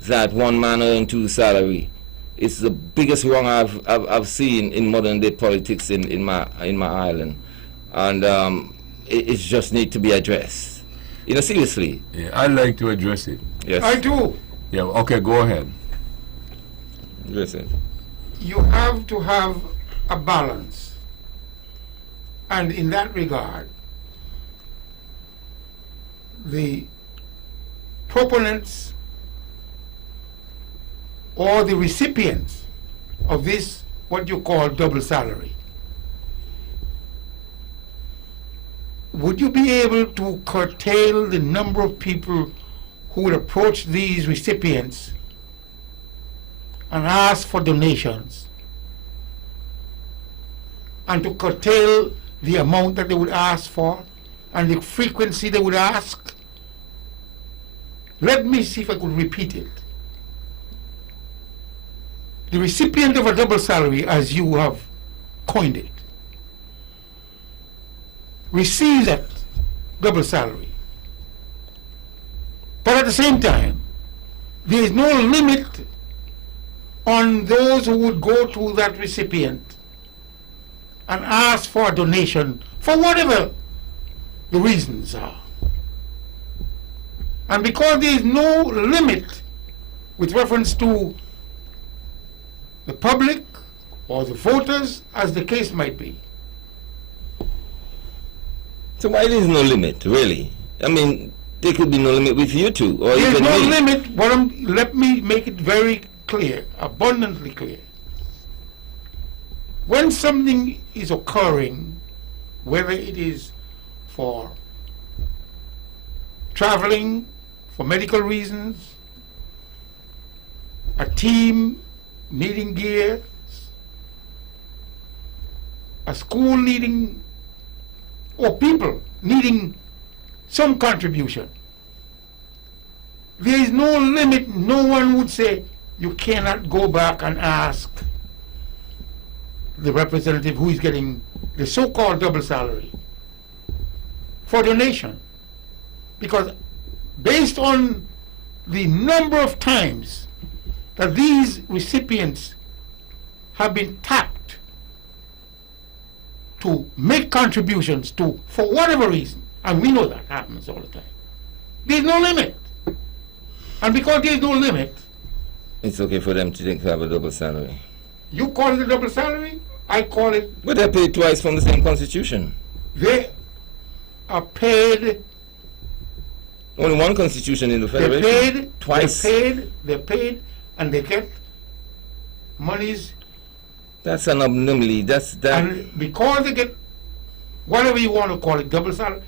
that one man earn two salary. It's the biggest wrong I've seen in modern day politics in my island. And it just need to be addressed. You know, seriously. Yeah, I'd like to address it. Yes. I do. Yeah, okay, go ahead. Address it. You have to have a balance. And in that regard, the proponents or the recipients of this, what you call double salary, would you be able to curtail the number of people who would approach these recipients and ask for donations, and to curtail the amount that they would ask for and the frequency they would ask? Let me see if I could repeat it. The recipient of a double salary, as you have coined it, receives that double salary. But at the same time, there is no limit on those who would go to that recipient and ask for a donation for whatever the reasons are. And because there is no limit with reference to the public or the voters, as the case might be. So why there is no limit, really? I mean, there could be no limit with you two, or There is even no me. limit. Let me make it very clear, abundantly clear. When something is occurring, whether it is for traveling, for medical reasons, a team needing gear, a school needing, or people needing some contribution, there is no limit. No one would say you cannot go back and ask the representative who is getting the so-called double salary for donation, because based on the number of times that these recipients have been tapped to make contributions to, for whatever reason, and we know that happens all the time, there's no limit. And because there's no limit, It's okay for them to think to have a double salary. you call it a double salary, I call it, But they're paid twice from the same constitution. they are paid. Only one constitution in the They're federation. paid, Twice. they're paid, and they get monies, That's an anomaly. That's that. and because they get whatever you want to call it, double salary,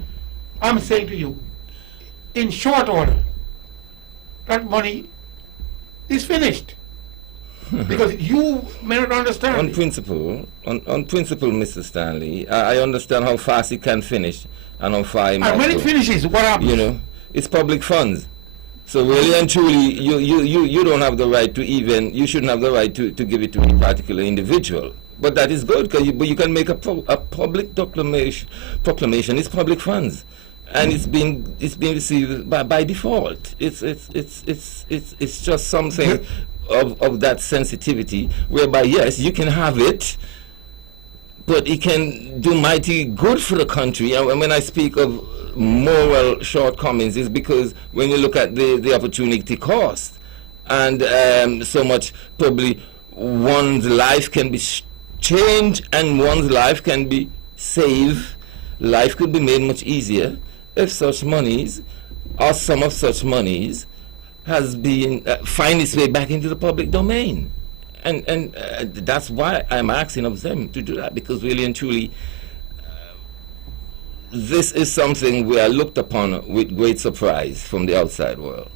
I'm saying to you, in short order, that money is finished. Because you may not understand. On it. principle, Mr. Stanley, I understand how fast it can finish and how far it And might when go. it finishes, what happens? You know, it's public funds. So really and truly, you don't have the right to even, you shouldn't have the right to give it to a particular individual. But that is good, but you can make a public proclamation. It's public funds, and it's being received by default. It's just something of that sensitivity, whereby yes, you can have it, but it can do mighty good for the country. And when I speak of moral shortcomings, is because when you look at the opportunity cost, and so much probably one's life can be changed and one's life can be saved. Life could be made much easier if such monies, or some of such monies, has been find its way back into the public domain. And that's why I'm asking of them to do that, because really and truly, this is something we are looked upon with great surprise from the outside world.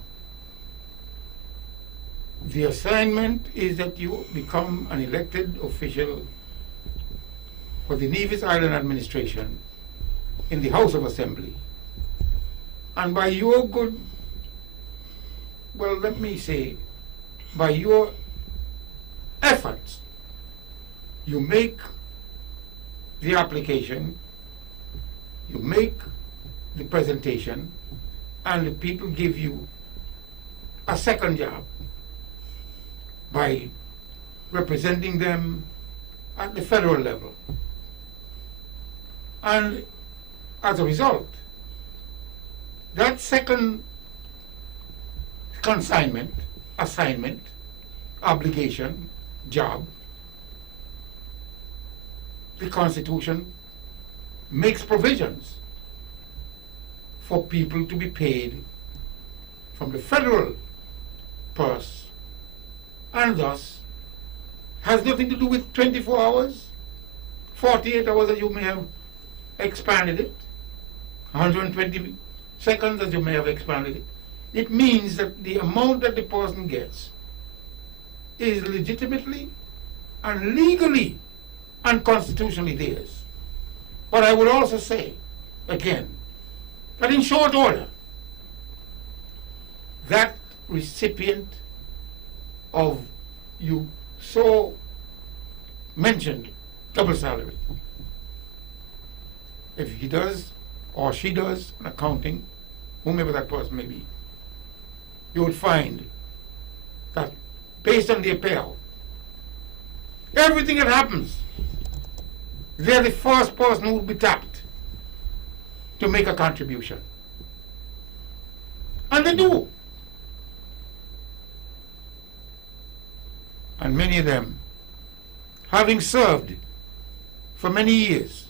The assignment is that you become an elected official for the Nevis Island administration in the House of Assembly. And by your good, well, let me say, by your efforts, you make the application, you make the presentation, and the people give you a second job by representing them at the federal level. And as a result, that second consignment, assignment, obligation, job, the Constitution makes provisions for people to be paid from the federal purse, and thus has nothing to do with 24 hours, 48 hours that you may have expanded it, 120 seconds that you may have expanded it. It means that the amount that the person gets is legitimately and legally and constitutionally theirs. But I would also say, again, that in short order, that recipient of you so mentioned double salary, if he does or she does an accounting, whomever that person may be, you would find that based on their payout, everything that happens, they're the first person who will be tapped to make a contribution. And they do. And many of them, having served for many years,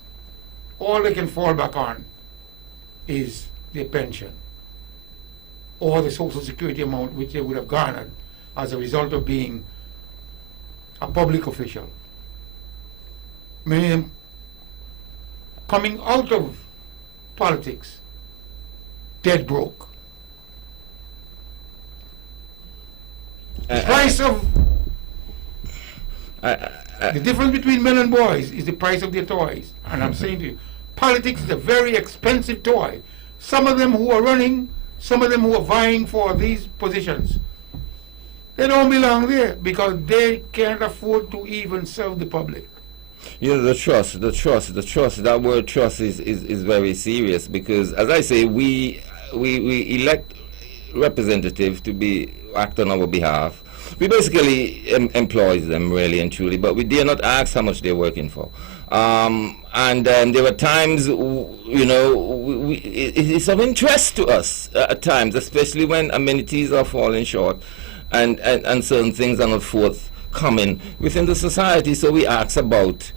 all they can fall back on is their pension or the Social Security amount which they would have garnered as a result of being a public official. Many of them coming out of politics dead broke. The price of the difference between men and boys is the price of their toys. And I'm saying to you, politics is a very expensive toy. Some of them who are running, some of them who are vying for these positions, they don't belong there because they can't afford to even serve the public. You know, the trust, that word trust is very serious, because, as I say, we elect representatives to act on our behalf. We basically employ them, really and truly, but we dare not ask how much they're working for. And there were times, you know, it's of interest to us at times, especially when amenities are falling short and certain things are not forthcoming within the society. So we ask about,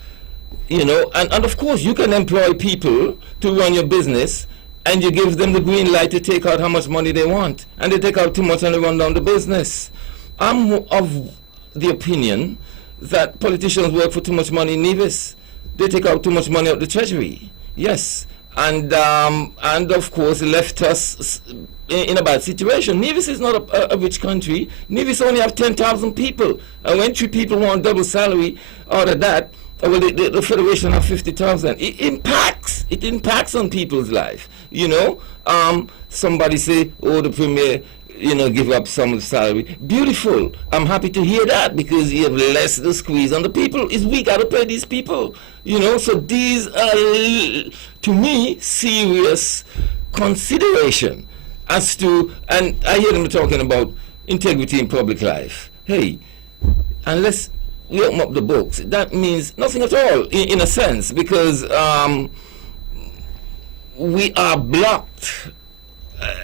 you know, and of course you can employ people to run your business, and you give them the green light to take out how much money they want, and they take out too much and they run down the business. I'm of the opinion that politicians work for too much money in Nevis. They take out too much money out of the treasury. Yes, and of course left us in a bad situation. Nevis is not a rich country. Nevis only have 10,000 people, and when 3 people want double salary out of that, well, the federation have 50,000. It impacts on people's life. You know, somebody say, oh, the premier, you know, give up some of the salary. Beautiful. I'm happy to hear that, because you have less the squeeze on the people. We got to pay these people. You know, so these are, to me, serious consideration as to, and I hear them talking about integrity in public life. Hey, unless we open up the books, that means nothing at all, in a sense, because we are blocked.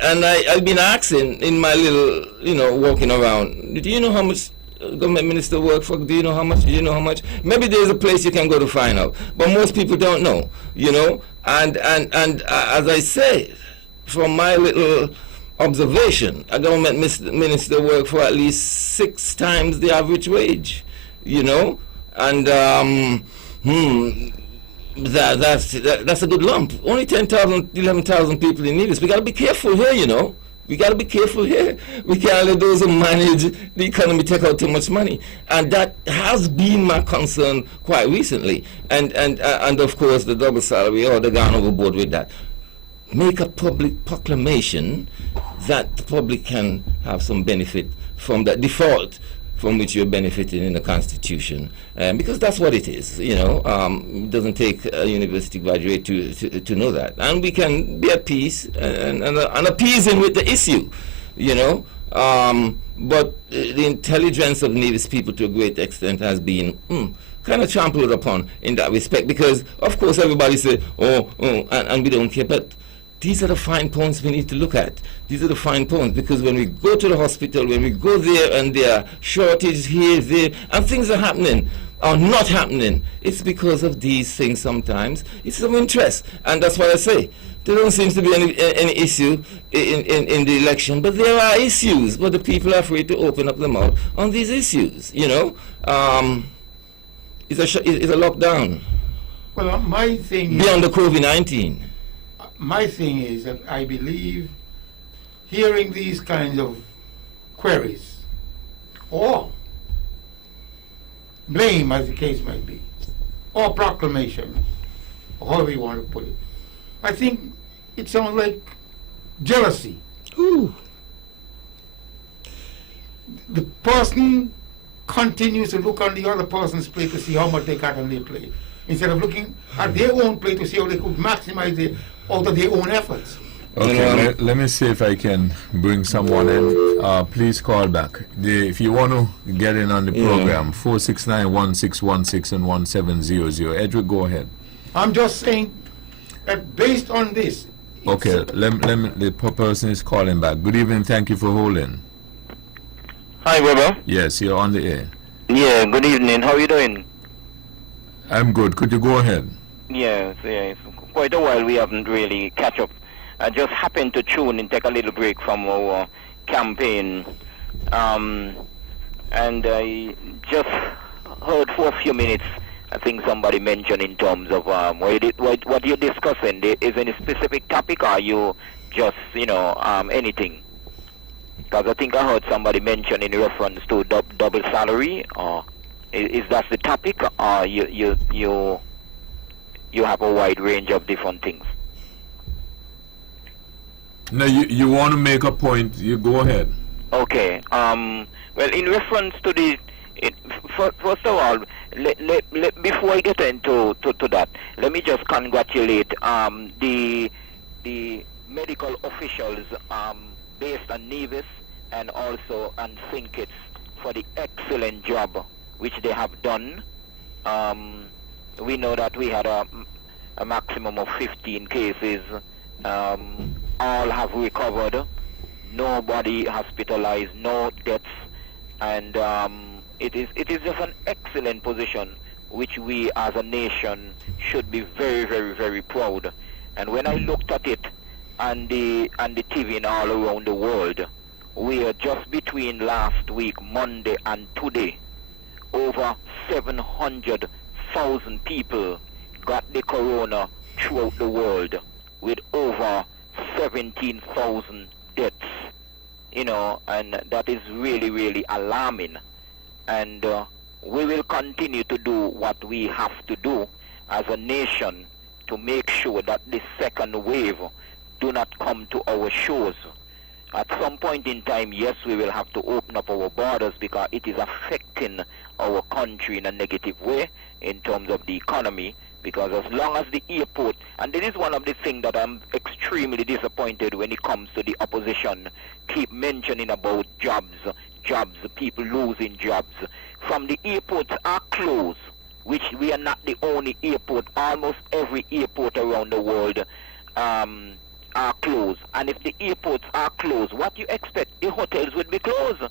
And I've been asking in my little, you know, walking around, do you know how much government minister work for? Do you know how much? Do you know how much? Maybe there's a place you can go to find out, but most people don't know, you know. And as I say, from my little observation, a government minister work for at least 6 times the average wage, you know, and that's a good lump. Only 10,000, 11,000 people in Nevis. We got to be careful here, you know. We got to be careful here. We can't let those who manage the economy take out too much money, and that has been my concern quite recently. And of course, the double salary, or they gone overboard with that. Make a public proclamation that the public can have some benefit from that default from which you're benefiting in the Constitution, because that's what it is. You know, it doesn't take a university graduate to know that, and we can be at peace and appeasing with the issue. You know, but the intelligence of Nevis people to a great extent has been kind of trampled upon in that respect, because of course everybody say, and we don't care, but these are the fine points we need to look at. These are the fine points, because when we go to the hospital, when we go there and there are shortages here, there, and things are happening or not happening, it's because of these things sometimes. It's of interest, and that's why I say there don't seem to be any issue in the election, but there are issues, but the people are afraid to open up their mouth on these issues, you know. It's a lockdown. Well, my thing beyond the COVID-19. My thing is that I believe hearing these kinds of queries, or blame as the case might be, or proclamation, or however you want to put it, I think it sounds like jealousy. Ooh. The person continues to look on the other person's plate to see how much they got on their plate, instead of looking at their own plate to see how they could maximize out of their own efforts. Okay, let me see if I can bring someone in. Please call back. If you want to get in on the program, 469-1616 and 1700. Edric, go ahead. I'm just saying that based on this. Okay, the person is calling back. Good evening, thank you for holding. Hi, brother. Yes, you're on the air. Yeah, good evening. How are you doing? I'm good. Could you go ahead? Yes. Quite a while we haven't really catch up. I just happened to tune and take a little break from our campaign, and I just heard for a few minutes, I think somebody mentioned in terms of what you're discussing. Is any specific topic, or are you just, you know, anything? Because I think I heard somebody mention in reference to double salary, or is that the topic, or you have a wide range of different things? No, you want to make a point, you go ahead. Okay. Well, in reference to the... First of all, before I get into that, let me just congratulate the medical officials based on Nevis and also on St. Kitts for the excellent job which they have done. We know that we had a maximum of 15 cases. All have recovered. Nobody hospitalized, no deaths, and it is just an excellent position which we as a nation should be very, very, very proud. And when I looked at it on the TV and all around the world, we are just between last week, Monday, and today, over 700,000 people got the corona throughout the world. with over 17,000 deaths, you know, and that is really, really alarming. And we will continue to do what we have to do as a nation to make sure that this second wave do not come to our shores. At some point in time, yes, we will have to open up our borders because it is affecting our country in a negative way in terms of the economy, because as long as the airport, and this is one of the things that I'm extremely disappointed when it comes to the opposition, keep mentioning about jobs, people losing jobs. From the airports are closed, which we are not the only airport, almost every airport around the world are closed. And if the airports are closed, what you expect? The hotels would be closed.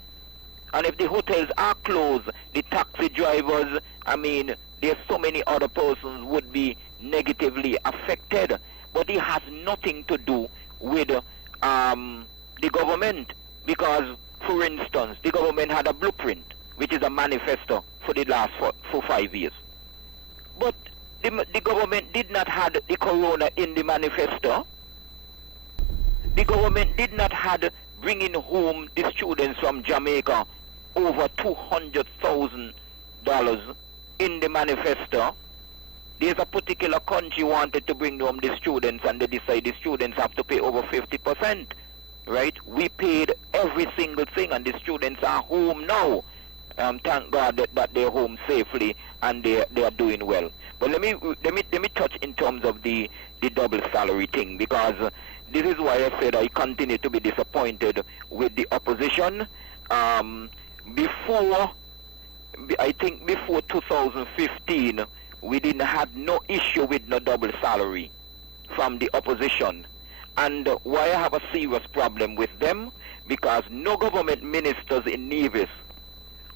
And if the hotels are closed, the taxi drivers, I mean, there's so many other persons would be negatively affected. But it has nothing to do with the government, because, for instance, the government had a blueprint, which is a manifesto for the last 5 years. But the government did not have the corona in the manifesto. The government did not have bringing home the students from Jamaica over $200,000 in the manifesto. There's a particular country wanted to bring home the students, and they decided the students have to pay over 50%. Right? We paid every single thing, and the students are home now. Thank God that they're home safely and they are doing well. But let me touch in terms of the double salary thing, because this is why I said I continue to be disappointed with the opposition. Before 2015, we didn't have no issue with no double salary from the opposition. And why I have a serious problem with them, because no government ministers in Nevis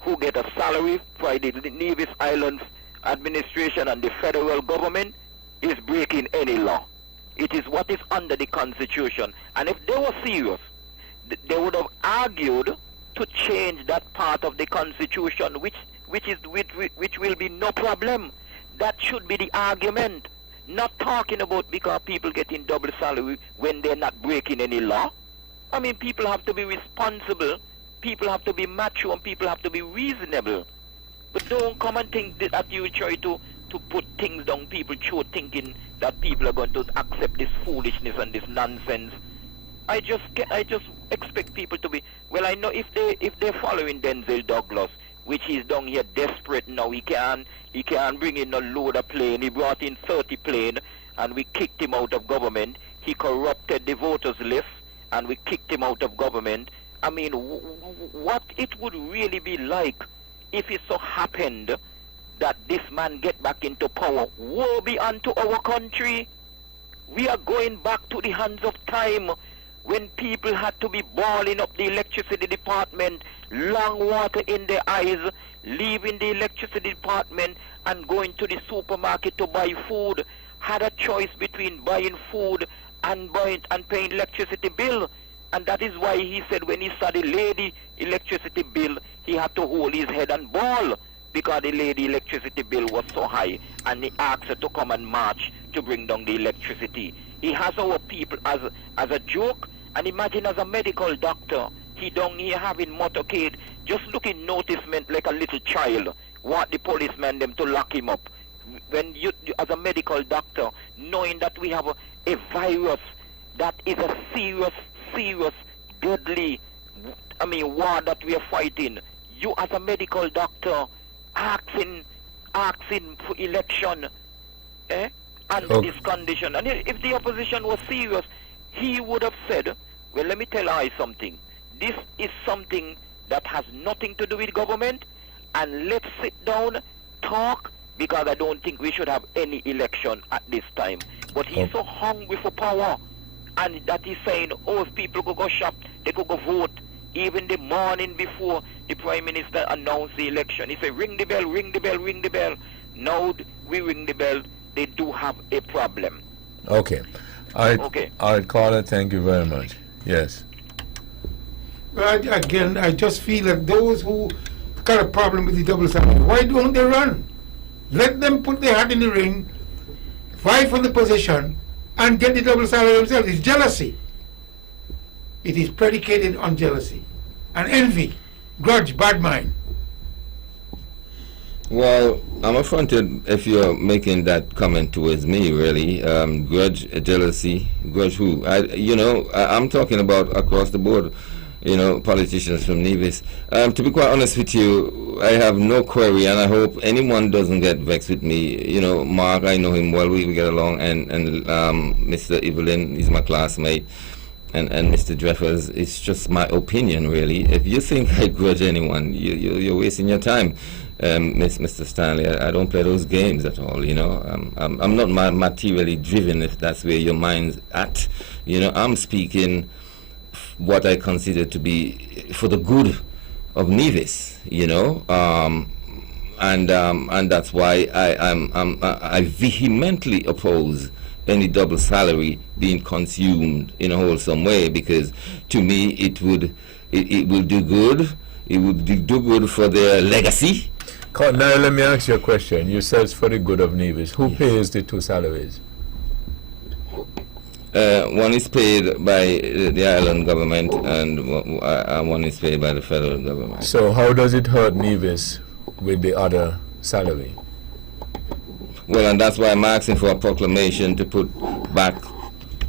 who get a salary by the Nevis Island administration and the federal government is breaking any law. It is what is under the Constitution. And if they were serious, they would have argued to change that part of the Constitution, which will be no problem. That should be the argument. Not talking about because people getting double salary when they're not breaking any law. I mean, people have to be responsible, people have to be mature, and people have to be reasonable. But don't come and think that you try to put things down people through, thinking that people are going to accept this foolishness and this nonsense. I just expect people to be, well, I know if they're following Denzel Douglas, which he's down here desperate now, he can't bring in a load of plane. He brought in 30 plane, and we kicked him out of government. He corrupted the voters list, and we kicked him out of government. I mean, what it would really be like if it so happened that this man get back into power. Woe be unto our country. We are going back to the hands of time when people had to be balling up the electricity department, long water in their eyes, leaving the electricity department and going to the supermarket to buy food, had a choice between buying food and paying electricity bill. And that is why he said when he saw the lady electricity bill, he had to hold his head and bawl, because the lady electricity bill was so high, and he asked her to come and march to bring down the electricity. He has our people as a joke. And imagine as a medical doctor, he down here having motorcade, just looking noticement like a little child, want the policeman them to lock him up. When you as a medical doctor, knowing that we have a virus that is a serious, deadly, war that we are fighting, you as a medical doctor asking for election, under this condition. And if the opposition was serious, he would have said, well, let me tell you something. This is something that has nothing to do with government, and let's sit down, talk, because I don't think we should have any election at this time. But he's so hungry for power, and that he's saying, if people could go shop, they could go vote, even the morning before the Prime Minister announced the election. He said, ring the bell, ring the bell, ring the bell. Now we ring the bell, they do have a problem. Okay. Okay. All right, caller, thank you very much. Yes. Again, I just feel that those who got a problem with the double salary, why don't they run? Let them put their hat in the ring, fight for the position, and get the double salary themselves. It's jealousy. It is predicated on jealousy and envy, grudge, bad mind. Well, I'm affronted if you're making that comment towards me, really. Grudge, jealousy, grudge who? I'm talking about across the board, politicians from Nevis. To be quite honest with you, I have no query, and I hope anyone doesn't get vexed with me. Mark, I know him well, we get along, and Mr. Evelyn, he's my classmate, and Mr. Dreffers, it's just my opinion, really. If you think I grudge anyone, you're wasting your time. Mr. Stanley, I don't play those games at all, I'm not materially driven, if that's where your mind's at. I'm speaking what I consider to be for the good of Nevis, and that's why I vehemently oppose any double salary being consumed in a wholesome way, because to me it will do good. It would do good for their legacy. Now let me ask you a question. You said it's for the good of Nevis. Who pays the two salaries? One is paid by the island government, and one is paid by the federal government. So how does it hurt Nevis with the other salary? Well, and that's why I'm asking for a proclamation to put back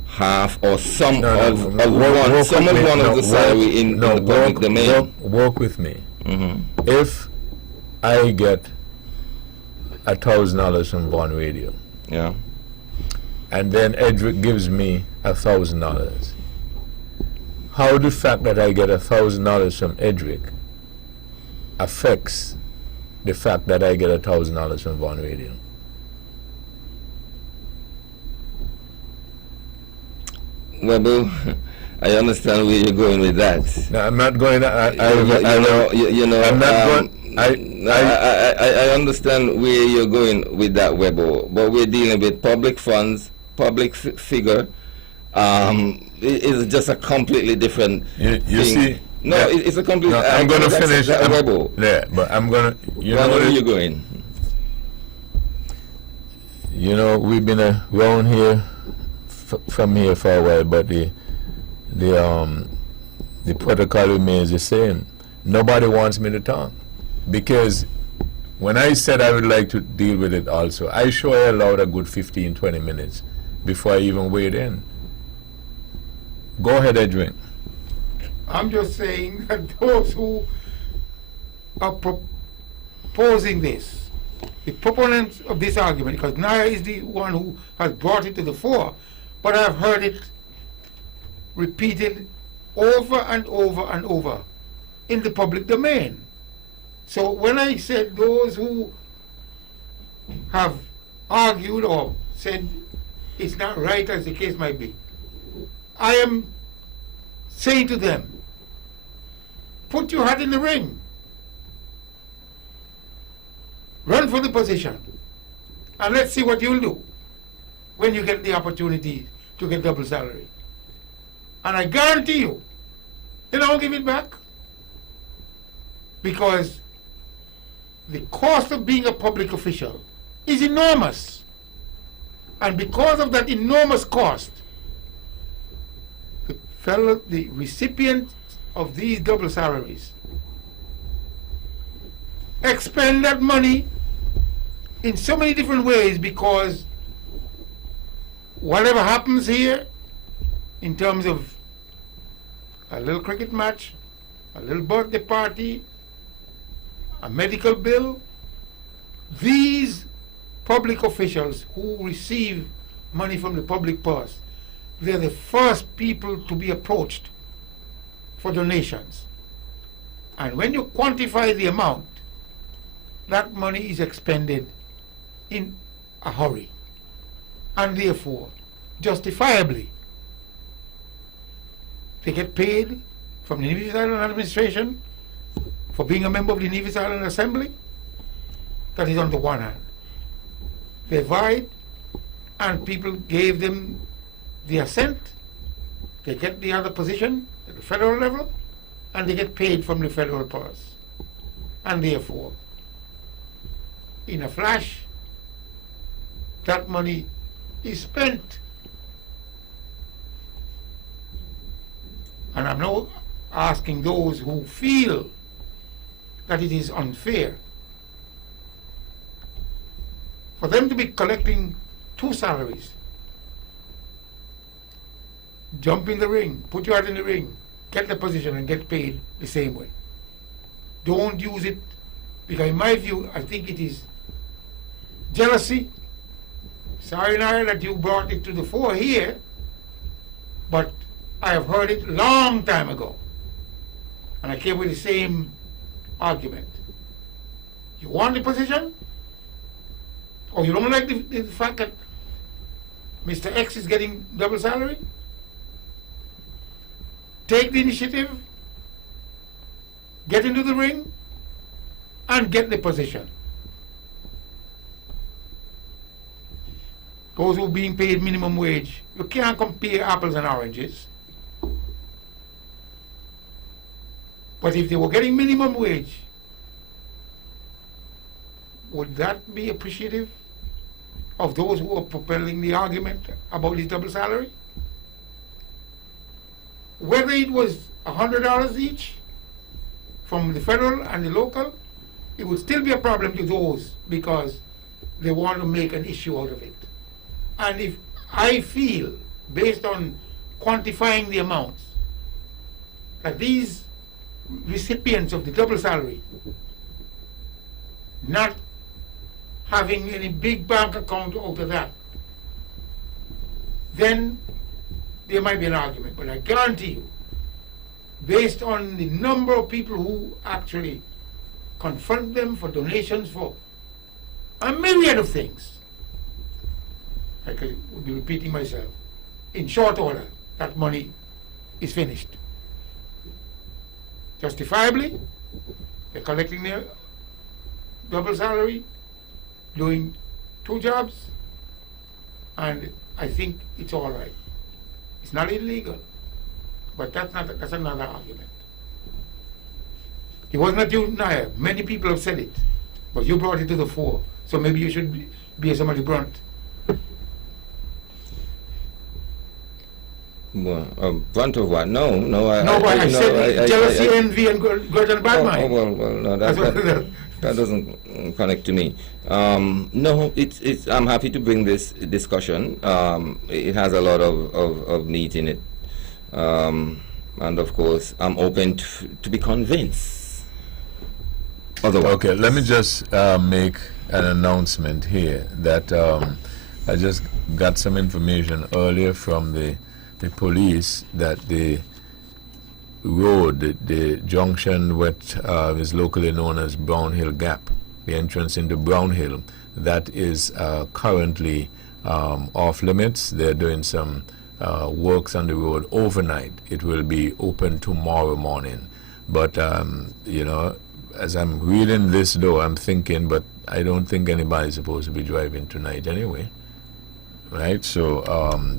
half or some of one of the salary in the public domain. Work with me. Mm-hmm. If I get $1,000 from Vaughan Radio, Yeah. and then Edric gives me $1,000, how the fact that I get $1,000 from Edric affects the fact that I get $1,000 from Vaughan Radio? Well, Boo, I understand where you're going with that. No, I'm not going. I'm not going. I understand where you're going with that, Webo, but we're dealing with public funds, public figure. It's just a completely different You thing. see? No, it's a completely. No, I'm going to finish. Webo. Yeah, but I'm going to. Where you're going? We've been around here from here for a while, but the protocol remains the same. Nobody wants me to talk, because when I said I would like to deal with it also, I sure allowed a good 15-20 minutes before I even weighed in. Go ahead, Edwin. I'm just saying that those who are proposing this, the proponents of this argument, because Naya is the one who has brought it to the fore, but I've heard it repeated over and over and over in the public domain. So when I said those who have argued or said it's not right, as the case might be, I am saying to them, put your hat in the ring. Run for the position. And let's see what you'll do when you get the opportunity to get double salary. And I guarantee you, they don't give it back. Because the cost of being a public official is enormous. And because of that enormous cost, the recipient of these double salaries expend that money in so many different ways, because whatever happens here in terms of a little cricket match, a little birthday party, a medical bill, these public officials who receive money from the public purse, they're the first people to be approached for donations. And when you quantify the amount, that money is expended in a hurry. And therefore, justifiably, they get paid from the Nevis Island Administration for being a member of the Nevis Island Assembly. That is on the one hand. They vied, and people gave them the assent. They get the other position at the federal level, and they get paid from the federal purse. And therefore, in a flash, that money is spent And I'm now asking those who feel that it is unfair for them to be collecting 2 salaries. Jump in the ring, put you out in the ring, get the position and get paid the same way. Don't use it, because in my view, I think it is jealousy. Sorry, Naya, that you brought it to the fore here, but I have heard it long time ago. And I came with the same argument. You want the position? Or you don't like the fact that Mr. X is getting double salary? Take the initiative, get into the ring, and get the position. Those who are being paid minimum wage, you can't compare apples and oranges. But if they were getting minimum wage, would that be appreciative of those who are propelling the argument about this double salary? Whether it was $100 each from the federal and the local, it would still be a problem to those because they want to make an issue out of it. And if I feel, based on quantifying the amounts, that these recipients of the double salary not having any big bank account out of that, then there might be an argument. But I guarantee you, based on the number of people who actually confront them for donations for a myriad of things, I would be repeating myself, in short order, that money is finished. Justifiably, they're collecting their double salary, doing 2 jobs, and I think it's all right. It's not illegal, but that's another argument. It was not you, Naya. Many people have said it, but you brought it to the fore, so maybe you should be somebody brunt. Well, brunt of what? No. I said jealousy, envy, and grudge and bad mind. No, that doesn't connect to me. No, it's. I'm happy to bring this discussion. It has a lot of meat in it, and of course, I'm open to be convinced. Otherwise. Okay, let me just make an announcement here that I just got some information earlier from the police that the road, the junction what is locally known as Brown Hill Gap, the entrance into Brown Hill, that is currently off limits. They're doing some works on the road overnight. It will be open tomorrow morning. But, you know, as I'm reading this though, I'm thinking, but I don't think anybody's supposed to be driving tonight anyway. Right? So,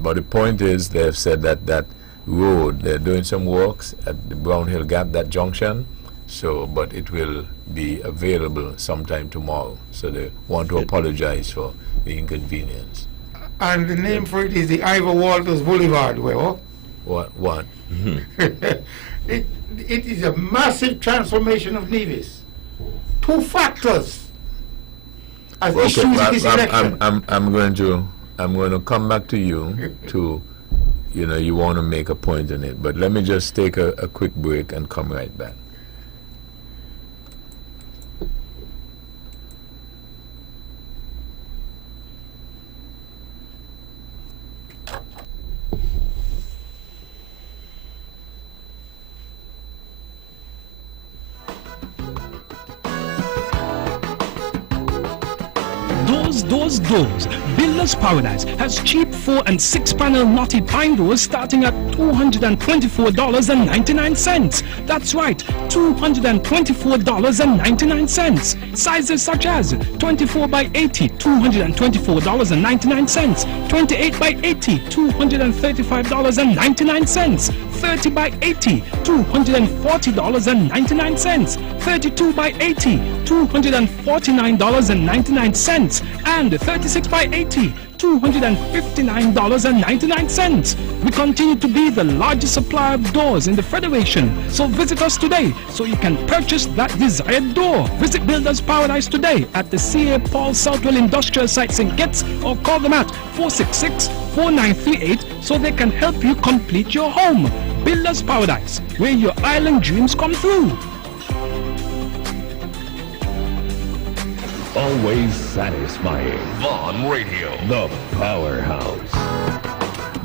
but the point is, they've said that road, they're doing some works at the Brown Hill Gap, that junction. So, but it will be available sometime tomorrow. So they want to apologize for the inconvenience. And the name for it is the Ivor Walters Boulevard, well. What? It is a massive transformation of Nevis. 2 factors as issues in this election. I'm going to come back to you to, you know, you want to make a point on it. But let me just take a quick break and come right back. Doors. Builder's Paradise has cheap 4 and 6 panel knotty pine doors starting at $224.99. That's right, $224.99. Sizes such as 24 by 80, $224.99. 28 by 80, $235.99. 30 by 80, $240.99. 32 by 80, $249.99. And 36 by 80, only $259.99. We continue to be the largest supplier of doors in the Federation, so visit us today so you can purchase that desired door. Visit Builders Paradise today at the C.A. Paul Southwell Industrial Site St. Kitts, or call them at 466-4938 so they can help you complete your home. Builders Paradise, where your island dreams come through. Always satisfying. Vaughn Radio. The Powerhouse.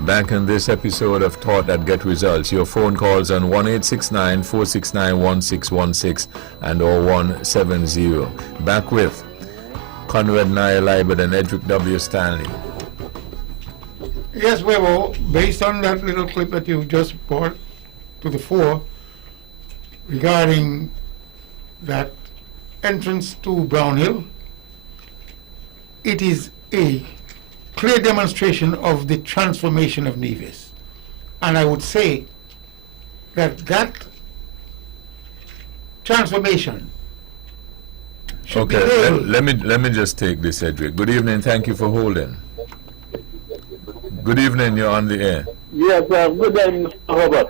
Back in this episode of Thought That Get Results, your phone calls on 1-869-469-1616 and 0170. Back with Conrad Nyalibert and Edric W. Stanley. Yes, well, based on that little clip that you just brought to the fore regarding that entrance to Brownhill, it is a clear demonstration of the transformation of Nevis. And I would say that that transformation should be Okay, hailed. let me just take this, Edric. Good evening, thank you for holding. Good evening, you're on the air. Yes, good day, Mr. Robert.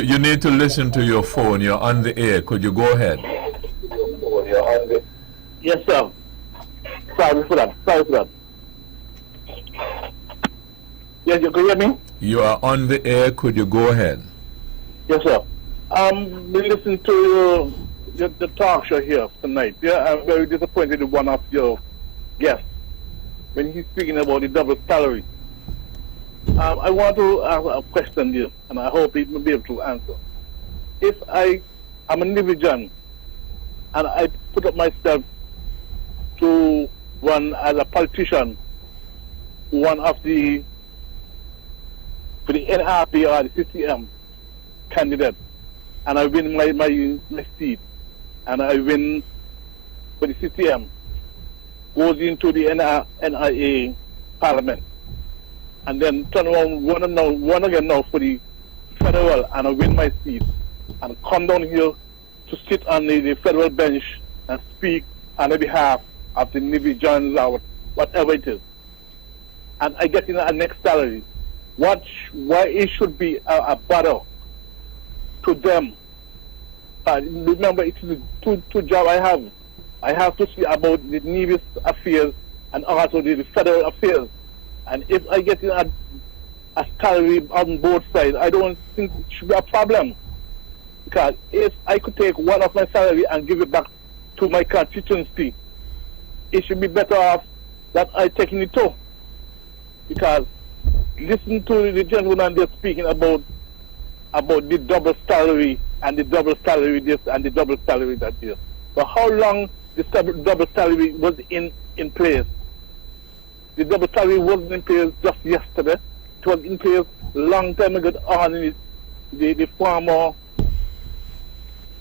You need to listen to your phone, you're on the air. Could you go ahead? Yes, sir. Sorry for that. Yes, you can hear me? You are on the air, could you go ahead? Yes, sir. We listened to the talk show here tonight. Yeah, I'm very disappointed with one of your guests when he's speaking about the double salary. I want to ask a question here, and I hope he will be able to answer. If I am an individual and I put up myself to run as a politician, one of the for the NRP or the CCM candidate, and I win my seat, and I win for the CCM, goes into the NIA Parliament, and then turn around one again now for the federal, and I win my seat, and come down here to sit on the federal bench and speak on the behalf of the Navy Johns or whatever it is, and I get in a next salary. Why it should be a bother to them? Remember, it is two jobs I have. I have to see about the Navy's affairs and also the federal affairs. And if I get in a salary on both sides, I don't think it should be a problem. Because if I could take one of my salary and give it back to my constituency, it should be better off that I taking it too. Because listen to the gentleman they're speaking about the double salary and the double salary this and the double salary that here. But how long the double salary was in place? The double salary wasn't in place just yesterday. It was in place a long time ago on the former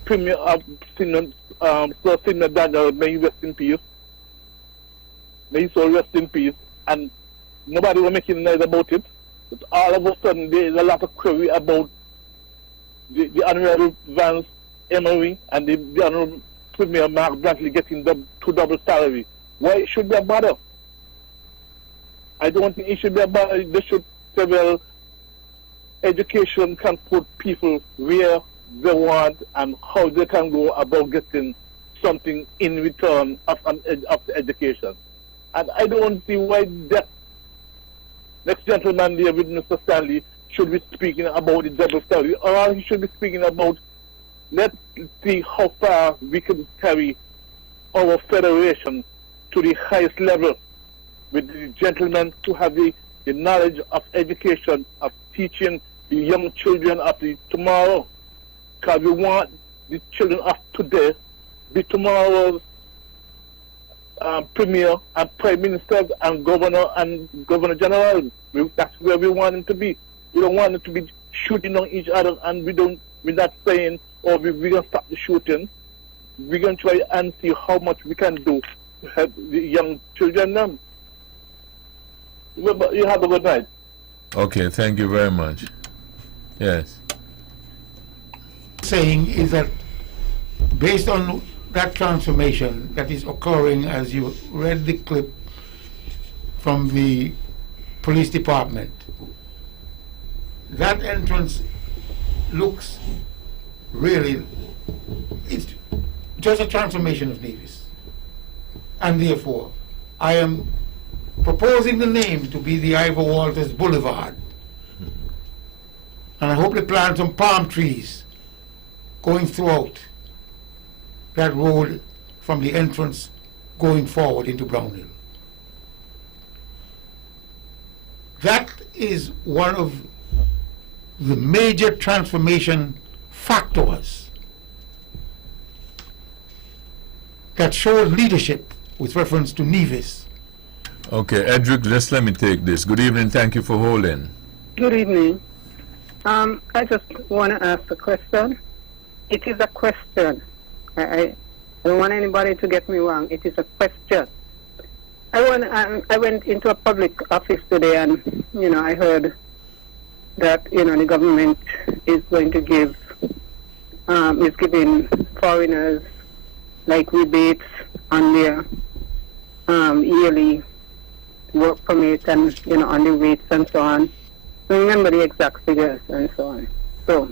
Premier of Sir Sidney Daniel, may he rest in peace. May he so rest in peace. And nobody was making noise about it. But all of a sudden there's a lot of query about the Honorable Vance Emery and the Honorable Premier Mark Brantley getting two double salary. Why it should be a bother? I don't think it should be a bother. They should several education can put people where they want and how they can go about getting something in return of the education. And I don't see why that next gentleman there with Mr. Stanley should be speaking about the double salary, or he should be speaking about, let's see how far we can carry our federation to the highest level with the gentlemen to have the knowledge of education, of teaching the young children of the tomorrow. Because we want the children of today be tomorrow's premier and prime minister and governor general. That's where we want them to be. We don't want them to be shooting on each other, and we're not saying, oh, we're going to stop the shooting. We're going to try and see how much we can do to help the young children them. You have a good night. Okay, thank you very much. Yes. Saying is that based on that transformation that is occurring as you read the clip from the police department, that entrance looks really, it's just a transformation of Nevis. And therefore, I am proposing the name to be the Ivor Walters Boulevard. And I hope they plant some palm trees going throughout that road from the entrance going forward into Brownhill. That is one of the major transformation factors that shows leadership with reference to Nevis. Okay, Edric, just let me take this. Good evening, thank you for holding. Good evening. I just want to ask a question. It is a question. I don't want anybody to get me wrong. It is a question. I went into a public office today, and I heard that the government is going to give is giving foreigners like rebates on their yearly work permit and on the rates and so on. I remember the exact figures and so on. So,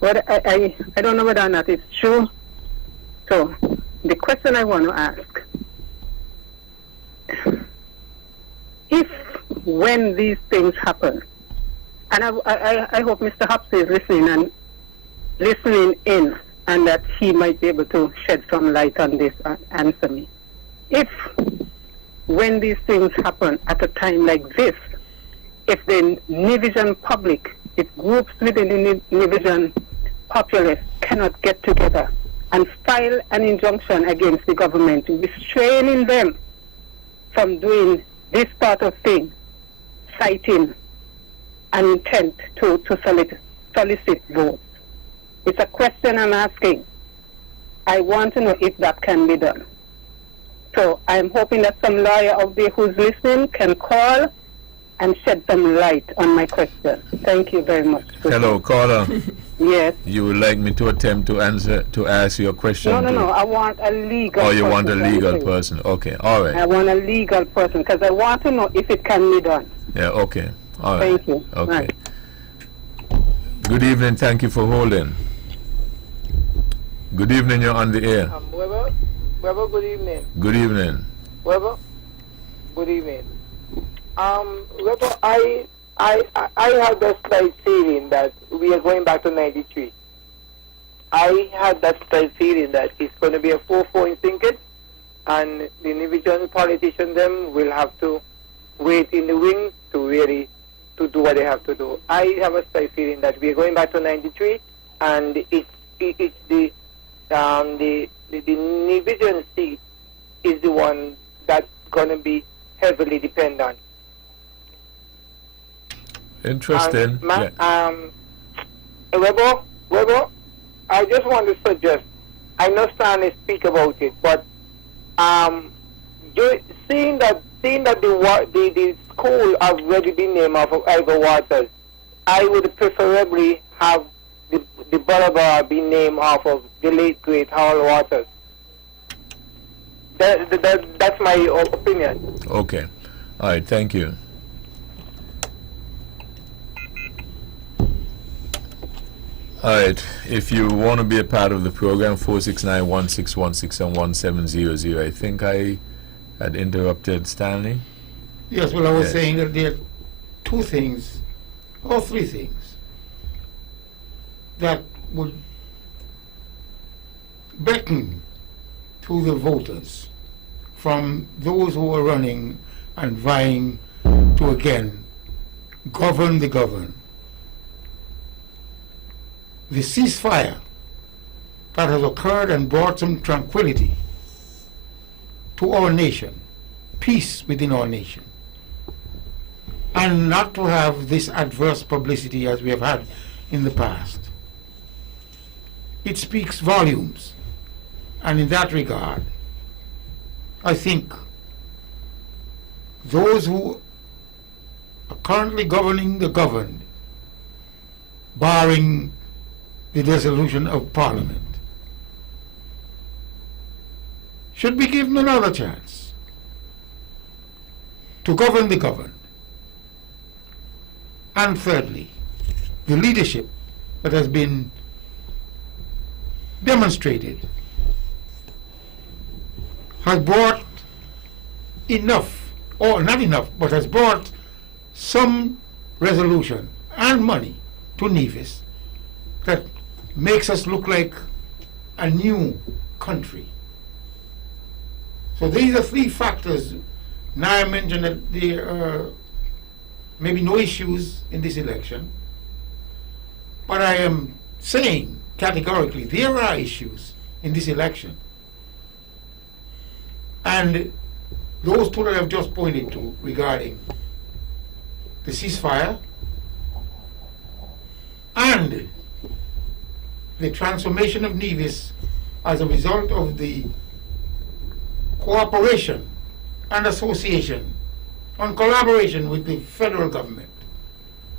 but I don't know whether or not it's true. So, the question I want to ask, if when these things happen, and I hope Mr. Hobbs is listening in, and that he might be able to shed some light on this and answer me. If when these things happen at a time like this, if the Nevision public, if groups within the Nevision populace cannot get together and file an injunction against the government, restraining them from doing this part of thing, citing an intent to solicit votes. It's a question I'm asking. I want to know if that can be done. So I'm hoping that some lawyer out there who's listening can call and shed some light on my question. Thank you very much. Hello, caller. Yes. You would like me to attempt to ask your question? No. I want a legal person. Oh, you want a legal person. Okay, all right. I want a legal person because I want to know if it can be done. Yeah, okay. All right. Thank you. Okay. Right. Good evening, thank you for holding. Good evening, you're on the air. Weber, good evening. Good evening. Weber, good evening. Weber, I had that slight feeling that we are going back to 93. I had that slight feeling that it's going to be a 4-4 in Pinkett, and the Nevision politicians them will have to wait in the wing to really to do what they have to do. I have a slight feeling that we are going back to 93, and it's the Nevision seat is the one that's going to be heavily dependent. Interesting. Weber, I just want to suggest, I know Stanley speak about it, but seeing that the school already been named after Ivor Waters, I would preferably have the boulevard be named off of the late great Harold Waters. That's my opinion. Okay. All right, thank you. All right, if you want to be a part of the program, 469-1616 and 1700. I think I had interrupted Stanley. Yes, well, I was saying that there are two things, or three things, that would beckon to the voters from those who are running and vying to again govern the governed. The ceasefire that has occurred and brought some tranquility to our nation, peace within our nation, and not to have this adverse publicity as we have had in the past. It speaks volumes, and in that regard, I think those who are currently governing the governed, barring the dissolution of Parliament, should be given another chance to govern the governed. And thirdly, the leadership that has been demonstrated has brought enough, or not enough, but has brought some resolution and money to Nevis that makes us look like a new country. So these are three factors. Now I mentioned that there are maybe no issues in this election, but I am saying categorically there are issues in this election. And those two that I've just pointed to regarding the ceasefire and the transformation of Nevis as a result of the cooperation and association and collaboration with the federal government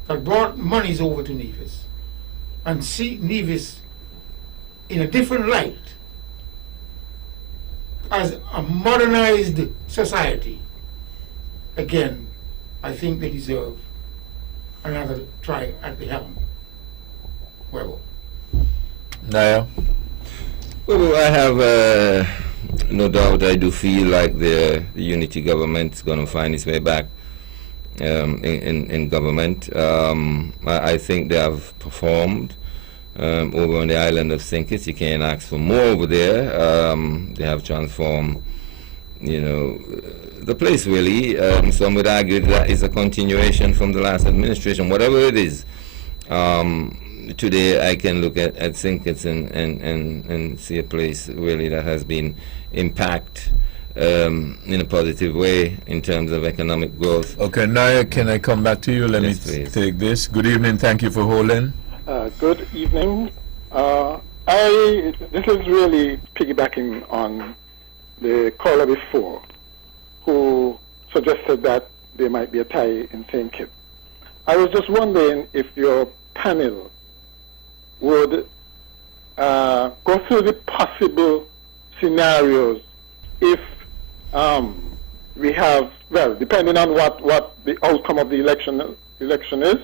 that brought monies over to Nevis and see Nevis in a different light as a modernized society. Again, I think they deserve another try at the helm. Well, Naya? Well, I have no doubt. I do feel like the unity government is going to find its way back in government. I think they have performed over on the island of St. Kitts. You can't ask for more over there. They have transformed, the place really. Some would argue that is a continuation from the last administration. Whatever it is, today I can look at St. Kitts and see a place really that has been impacted in a positive way in terms of economic growth. Okay, Naya, can I come back to you? Let Yes, me please. take this. Good evening. Thank you for holding. Good evening. This is really piggybacking on the caller before, who suggested that there might be a tie in St. Kitts. I was just wondering if your panel would go through the possible scenarios if we have, well, depending on what the outcome of the election is,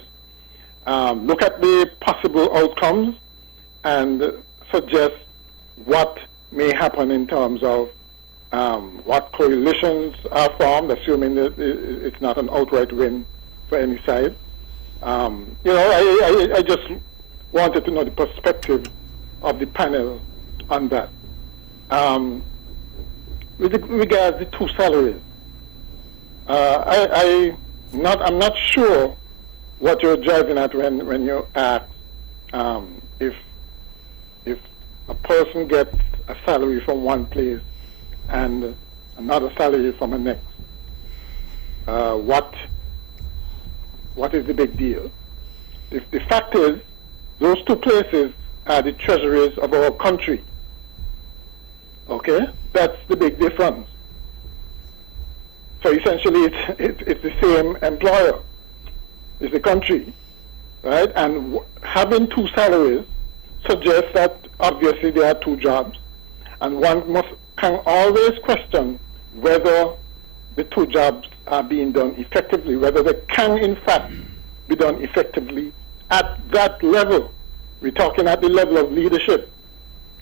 look at the possible outcomes and suggest what may happen in terms of what coalitions are formed, assuming that it's not an outright win for any side. I just wanted to know the perspective of the panel on that. With regards to the two salaries, I'm not sure what you're driving at when you ask if a person gets a salary from one place and another salary from the next. What is the big deal? If the fact is, those two places are the treasuries of our country. Okay, that's the big difference. So essentially, it's the same employer. It's the country, right? And having two salaries suggests that obviously there are two jobs, and one can always question whether the two jobs are being done effectively, whether they can in fact be done effectively at that level. We're talking at the level of leadership,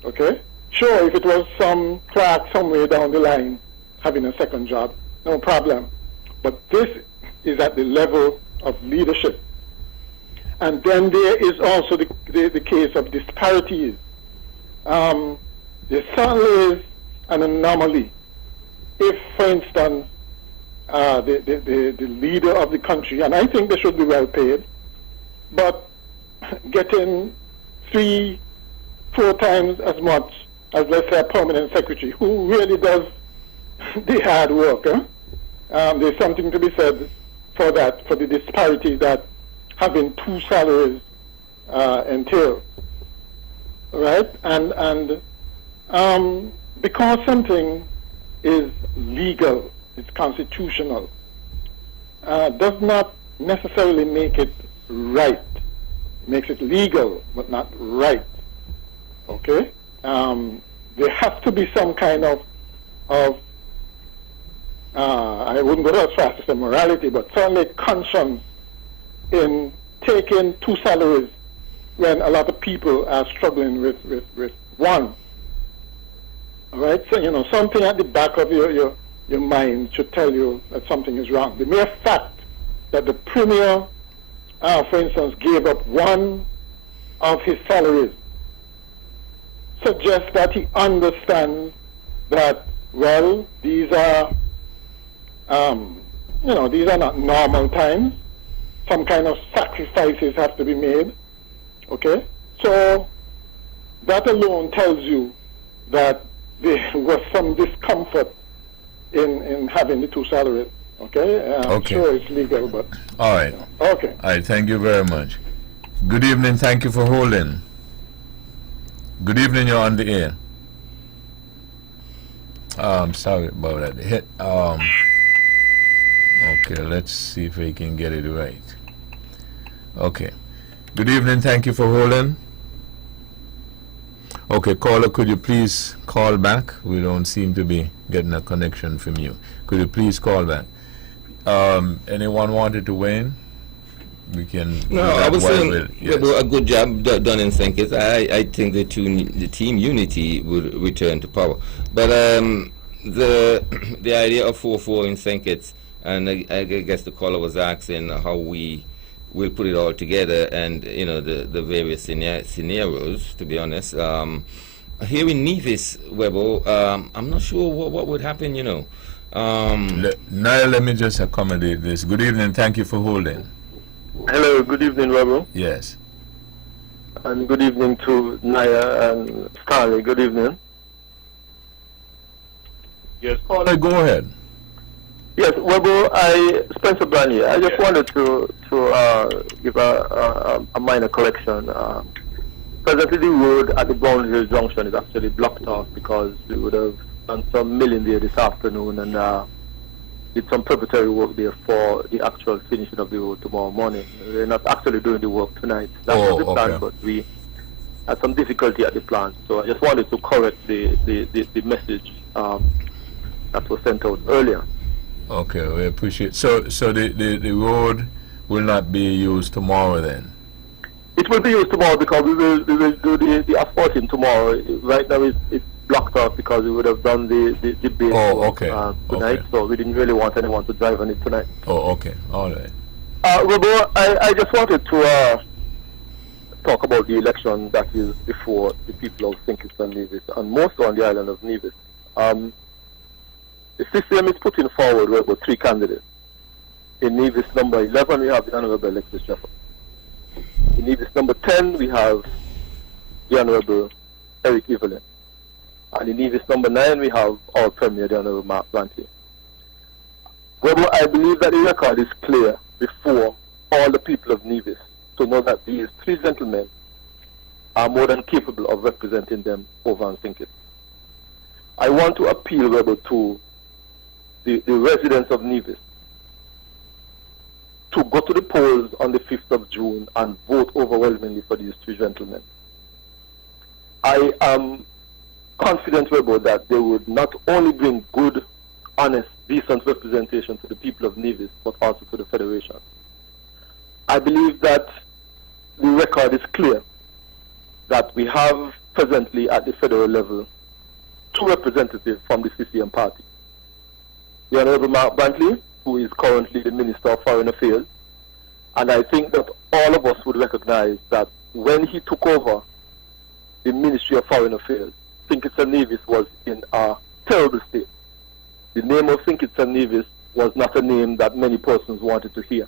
okay? Sure, if it was some clerk somewhere down the line having a second job, no problem. But this is at the level of leadership. And then there is also the case of disparities. There certainly is an anomaly. If, for instance, the leader of the country, and I think they should be well paid, but getting 3-4 times as much as, let's say, a permanent secretary who really does the hard work. There's something to be said for that, for the disparity that having two salaries entails, right? And because something is legal, it's constitutional, does not necessarily make it right. It makes it legal, but not right. Okay? There has to be some kind of of, I wouldn't go as far as to say morality, but certainly conscience in taking two salaries when a lot of people are struggling with one. All right? So, you know, something at the back of your mind should tell you that something is wrong. The mere fact that the Premier, for instance, gave up one of his salaries suggests that he understands that, well, these are, you know, these are not normal times. Some kind of sacrifices have to be made. Okay? So that alone tells you that there was some discomfort in having the two salaries. Okay? Okay. Sure, it's legal, but... All right. Okay. All right, thank you very much. Good evening, thank you for holding. Good evening, you're on the air. I'm sorry about that. Okay, let's see if we can get it right. Okay. Good evening, thank you for holding. Okay, caller, could you please call back? We don't seem to be getting a connection from you. Could you please call back? Anyone wanted to weigh in? We can. No, I was saying a good job done in St. Kitts. I think the team unity would return to power. But the idea of 4-4 in St. Kitts, and I guess the caller was asking how we will put it all together, and you know the various scenarios. To be honest, here in Nevis, Webo, I'm not sure what would happen. You know. Now let me just accommodate this. Good evening. Thank you for holding. Hello, good evening, Webo. Yes. And good evening to Naya and Stanley. Good evening. Yes, caller, go ahead. Yes, Webo, Spencer Branier. I just wanted to give a minor correction. Presently, the road at the Brown Hill Junction is actually blocked off because we would have done some milling there this afternoon and did some preparatory work there for the actual finishing of the road tomorrow morning. We're not actually doing the work tonight. That was the plan, but we had some difficulty at the plant. So I just wanted to correct the message that was sent out earlier. Okay, we appreciate. So the road will not be used tomorrow then? It will be used tomorrow because we will do the asphalting tomorrow. Right now it's blocked off because we would have done the base tonight, so we didn't really want anyone to drive on it tonight. Oh, okay. All right. Robo, I just wanted to talk about the election that is before the people of St. Kitts and Nevis, and more so on the island of Nevis. The system is putting forward about 3 candidates. In Nevis number 11, we have the Honorable Alexis Jeffers. In Nevis number 10, we have the Honorable Eric Evelyn. And in Nevis number 9, we have our Premier, the Honorable Mark Brantley. Well, I believe that the record is clear before all the people of Nevis to know that these 3 gentlemen are more than capable of representing them over on St. Kitts. I want to appeal, Rebel, to the residents of Nevis to go to the polls on the 5th of June and vote overwhelmingly for these 3 gentlemen. I am confident, Rebel, that they would not only bring good, honest, decent representation to the people of Nevis, but also to the Federation. I believe that the record is clear that we have presently at the federal level 2 representatives from the CCM party. The Honorable Mark Brantley, who is currently the Minister of Foreign Affairs, and I think that all of us would recognize that when he took over the Ministry of Foreign Affairs, St. Kitts and Nevis was in a terrible state. The name of St. Kitts and Nevis was not a name that many persons wanted to hear.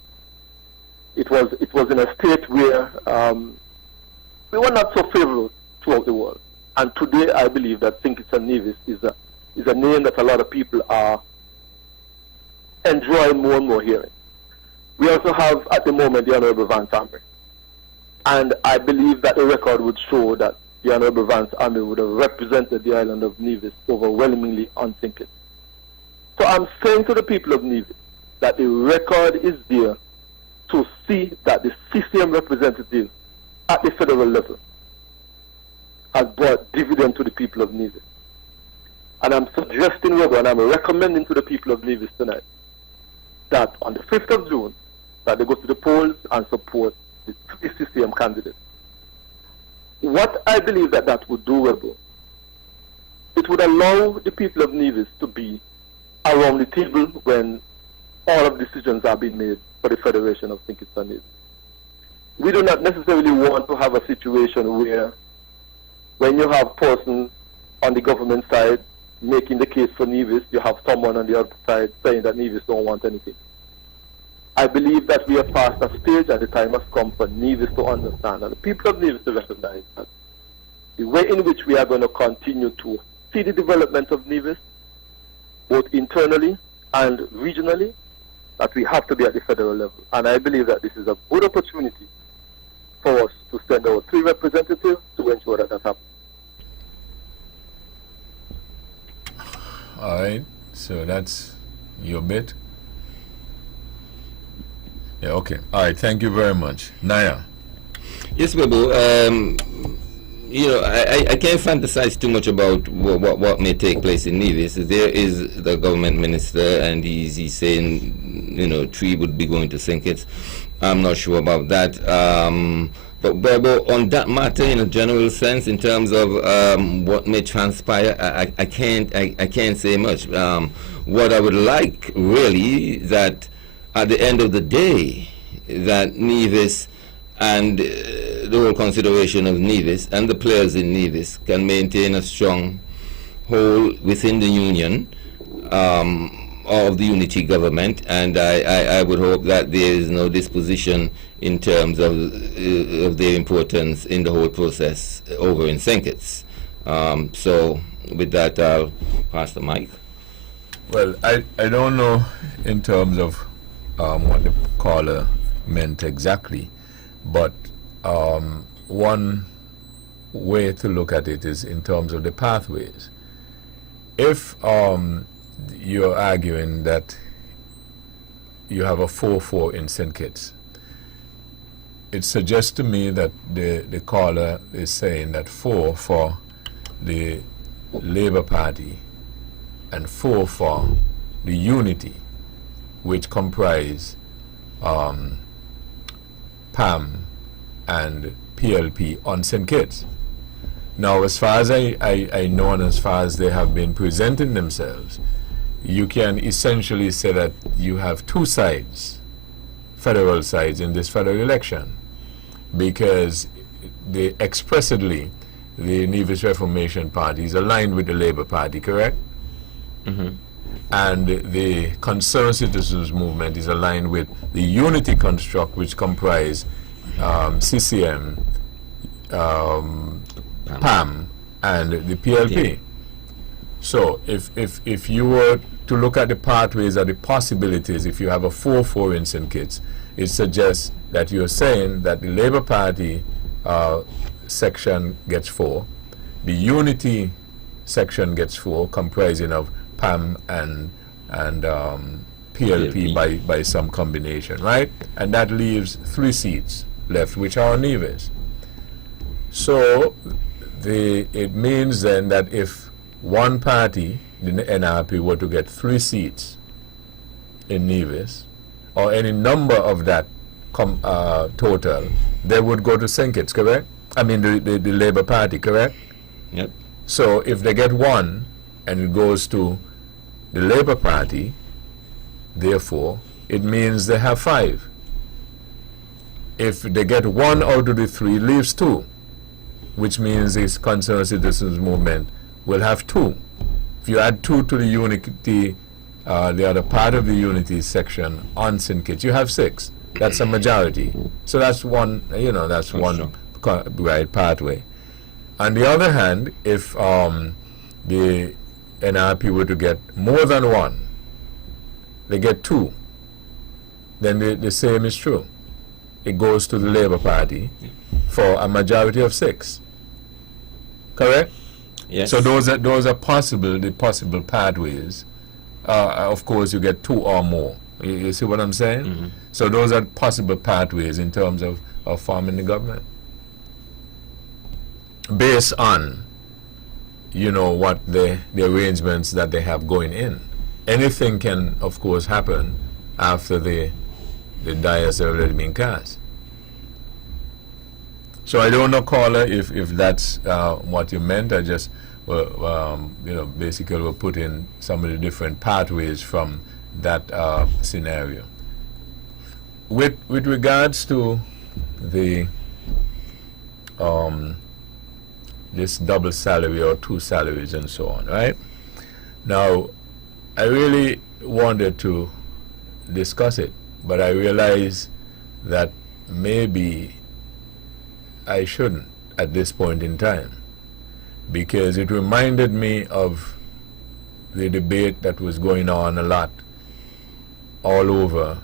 It was in a state where we were not so favorable throughout the world. And today I believe that St. Kitts and Nevis is a name that a lot of people are enjoying more and more hearing. We also have at the moment the Honorable Vance Amry. And I believe that the record would show that the Honorable Vance Amry would have represented the island of Nevis overwhelmingly on St. Kitts. So I'm saying to the people of Nevis that the record is there to see that the CCM representative at the federal level has brought dividend to the people of Nevis. And I'm suggesting, Robo, and I'm recommending to the people of Nevis tonight that on the 5th of June, that they go to the polls and support the 3 CCM candidates. What I believe that would do, Robo, it would allow the people of Nevis to be around the table when all of decisions are being made for the Federation of St. Kitts and Nevis. We do not necessarily want to have a situation where when you have persons on the government side making the case for Nevis, you have someone on the other side saying that Nevis don't want anything. I believe that we have passed a stage and the time has come for Nevis to understand and the people of Nevis to recognize that the way in which we are going to continue to see the development of Nevis, both internally and regionally, that we have to be at the federal level. And I believe that this is a good opportunity for us to send our 3 representatives to ensure that that happens. All right, so that's your bit. Yeah, okay. All right, thank you very much. Naya. Yes, Babu. You know, I can't fantasize too much about what may take place in Nevis. There is the government minister, and he's saying, you know, 3 would be going to St. Kitts. I'm not sure about that. But Babu, on that matter, in a general sense, in terms of what may transpire, I can't say much. What I would like, really, that at the end of the day, that Nevis and the whole consideration of Nevis and the players in Nevis can maintain a strong hold within the union of the unity government, and I would hope that there is no disposition in terms of their importance in the whole process over in St. Kitts. So with that, I'll pass the mic. Well, I don't know in terms of what the caller meant exactly, but one way to look at it is in terms of the pathways. If you're arguing that you have a 4-4 in St. Kitts, it suggests to me that the caller is saying that 4 for the Labour Party and 4 for the Unity, which comprise PAM and PLP on St. Kitts. Now, as far as I know and as far as they have been presenting themselves, you can essentially say that you have 2 sides, federal sides, in this federal election, because they expressly, the Nevis Reformation Party is aligned with the Labour Party, correct? Mm-hmm. And the Concerned Citizens Movement is aligned with the Unity construct, which comprise CCM, PAM, and the PLP. So if you were to look at the pathways or the possibilities, if you have a 4-4 in St. Kitts, it suggests that you're saying that the Labour Party section gets 4, the Unity section gets 4, comprising of PAM and PLP by some combination, right? And that leaves 3 seats left, which are Nevis. So it means then that if one party, the NRP, were to get 3 seats in Nevis, or any number of that total, they would go to St. Kitts, correct? I mean the Labour Party, correct? Yep. So if they get 1 and it goes to the Labour Party, therefore, it means they have 5. If they get 1 out of the 3, leaves 2, which means this Concerned Citizens Movement will have 2. If you add 2 to the Unity, the other part of the Unity section on St. Kitts, you have 6. That's a majority. So that's one, that's one right pathway. On the other hand, if the NRP were to get more than 1, they get 2, then the same is true. It goes to the Labour Party for a majority of 6. Correct? Yes. So those are the possible pathways. Of course, you get 2 or more. You see what I'm saying? Mm-hmm. So those are possible pathways in terms of forming the government, based on you know, what the arrangements that they have going in. Anything can, of course, happen after the diets have already been cast. So I don't know, caller, if that's what you meant. I just, you know, basically we're putting some of the different pathways from that scenario. With regards to the this double salary or two salaries and so on, right? Now, I really wanted to discuss it, but I realize that maybe I shouldn't at this point in time, because it reminded me of the debate that was going on a lot all over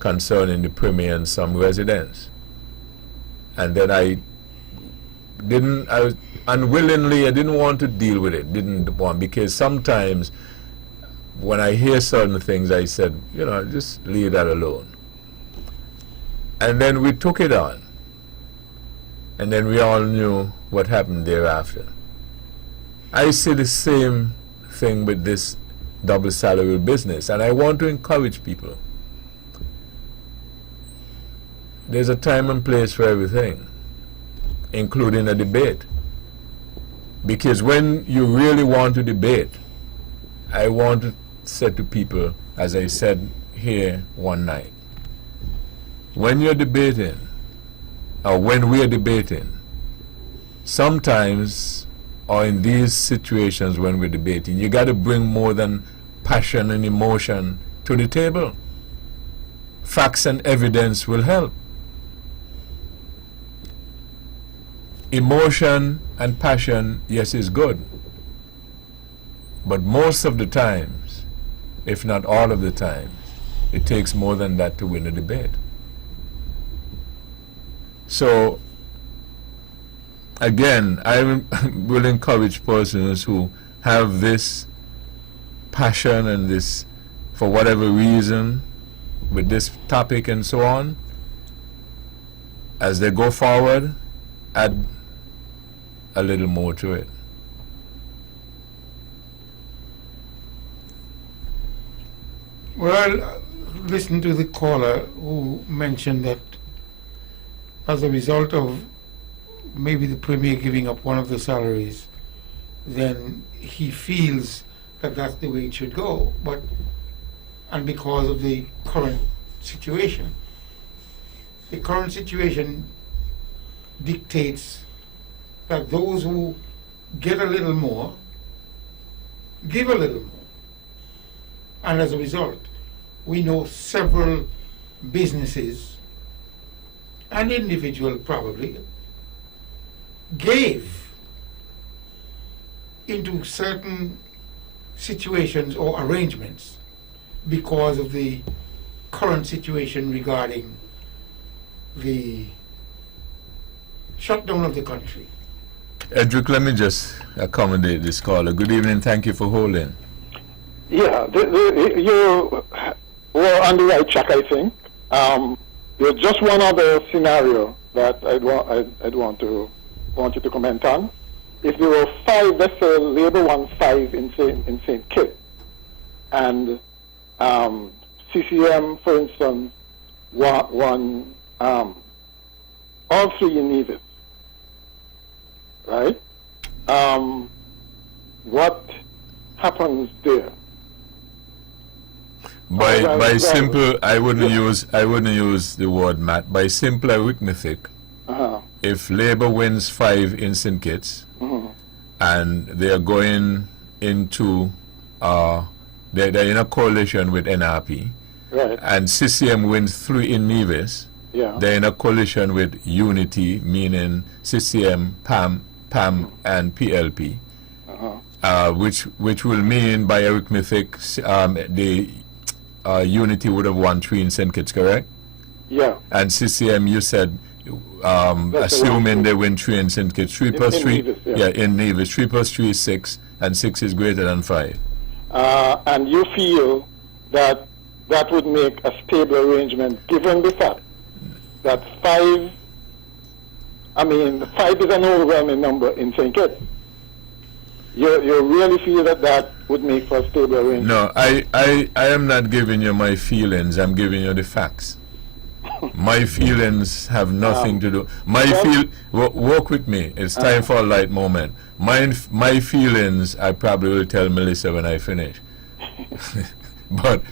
concerning the Premier and some residents. And then I was unwillingly, I didn't want to deal with it, because sometimes when I hear certain things, I said, you know, just leave that alone. And then we took it on. And then we all knew what happened thereafter. I see the same thing with this double salary business, and I want to encourage people. There's a time and place for everything, including a debate. Because when you really want to debate, I want to say to people, as I said here one night, when you're debating, or when we're debating, sometimes, or in these situations when we're debating, you got to bring more than passion and emotion to the table. Facts and evidence will help. Emotion and passion, yes, is good. But most of the times, if not all of the times, it takes more than that to win a debate. So, again, I will encourage persons who have this passion and this, for whatever reason, with this topic and so on, as they go forward, add a little more to it. Well, listen to the caller who mentioned that as a result of maybe the Premier giving up one of the salaries, then he feels that that's the way it should go. But, and because of the current situation dictates that those who get a little more give a little more. And as a result, we know several businesses and individuals probably gave into certain situations or arrangements because of the current situation regarding the shutdown of the country. Edric, let me just accommodate this caller. Good evening, thank you for holding. Yeah, you were on the right track, I think. There's just one other scenario that I'd want you to comment on. If there were 5, let's say Labour won 5 in St. Kitts, and CCM, for instance, won all 3 in Nevis, right? What happens there? By simple, I wouldn't use the word math. By simple arithmetic, if Labour wins 5 in St. Kitts, and they are going into they're in a coalition with NRP, right, and CCM wins 3 in Nevis, they're in a coalition with Unity, meaning CCM, PAM, and PLP, which will mean by arithmetic the Unity would have won 3 in St. Kitts, correct? Yeah. And CCM, you said, assuming they win 3 in St. Kitts, 3 plus 3, Nevis, in Nevis, 3 plus 3 is 6, and 6 is greater than 5. And you feel that that would make a stable arrangement, given the fact that 5 is an overwhelming number in St. Kitts. You really feel that would make for a stable arrangement? No, I am not giving you my feelings. I'm giving you the facts. My feelings have nothing to do. Walk with me. It's time for a light moment. My feelings, I probably will tell Melissa when I finish. But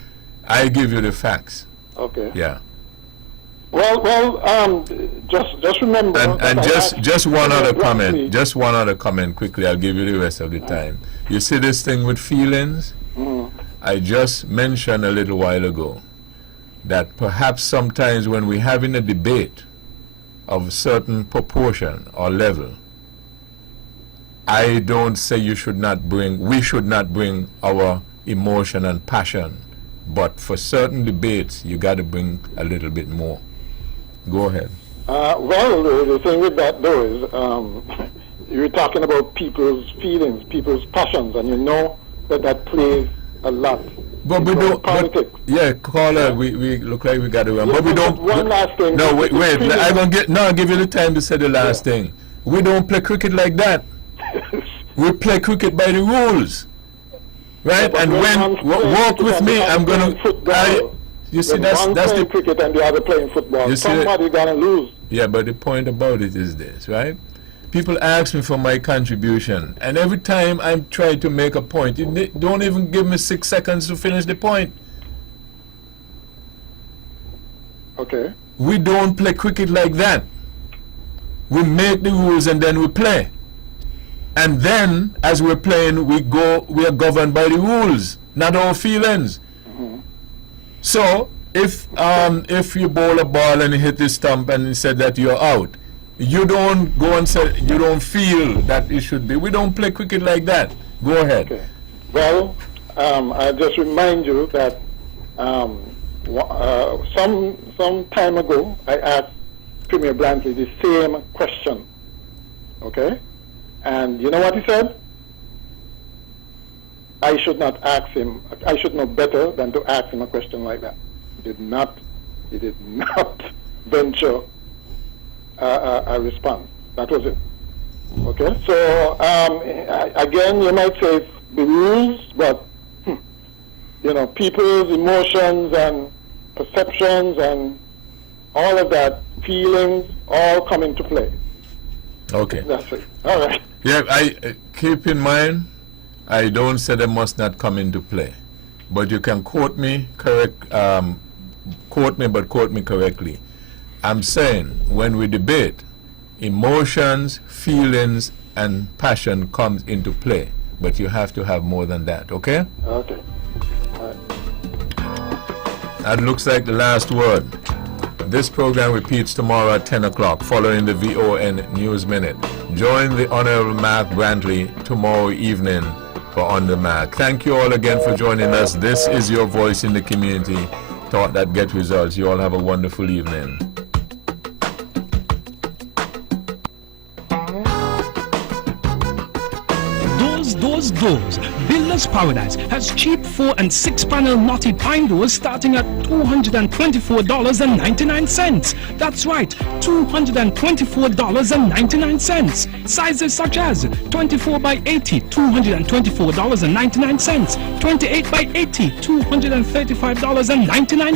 I give you the facts. Okay. Yeah. Well, just remember. And just one other comment. Just one other comment quickly. I'll give you the rest of the time. You see this thing with feelings? I just mentioned a little while ago that perhaps sometimes when we're having a debate of a certain proportion or level, I don't say we should not bring our emotion and passion, but for certain debates you got to bring a little bit more. Go ahead. Well, the thing with that though is you're talking about people's feelings, people's passions, and you know that plays a lot. But we don't. Politics. Yeah, caller. We look like we got to run, but we don't. One last thing. No, wait. I'll give you the time to say the last thing. We don't play cricket like that. We play cricket by the rules, right? Yeah, and when walk with me, I'm gonna. You see, that's the cricket and the other playing football. Somebody gonna lose. Yeah, but the point about it is this, right? People ask me for my contribution, and every time I'm trying to make a point, you don't even give me 6 seconds to finish the point. Okay. We don't play cricket like that. We make the rules and then we play. And then, as we're playing, we are governed by the rules, not our feelings. So, if you bowl a ball and you hit the stump and you said that you're out, you don't go and say you don't feel that it should be. We don't play cricket like that. Go ahead. Okay. Well, I just remind you that some time ago I asked Premier Blantley the same question. Okay, and you know what he said? I should not ask him. I should know better than to ask him a question like that. He did not venture a response. That was it. Okay. So again, you might say it's the rules, but you know, people's emotions and perceptions and all of that, feelings, all come into play. Okay. That's it. All right. Yeah. I keep in mind, I don't say they must not come into play, but you can quote me correctly. I'm saying when we debate, emotions, feelings, and passion comes into play, but you have to have more than that. Okay? Okay. That looks like the last word. This program repeats tomorrow at 10 o'clock following the VON News Minute. Join the Honorable Mark Brantley tomorrow evening for On the Mark. Thank you all again for joining us. This is your voice in the community. Thought that get results. You all have a wonderful evening. Doors. Builder's Paradise has cheap 4 and 6 panel knotty pine doors starting at $224.99. That's right, $224.99. Sizes such as 24 by 80, $224.99. 28 by 80, $235.99.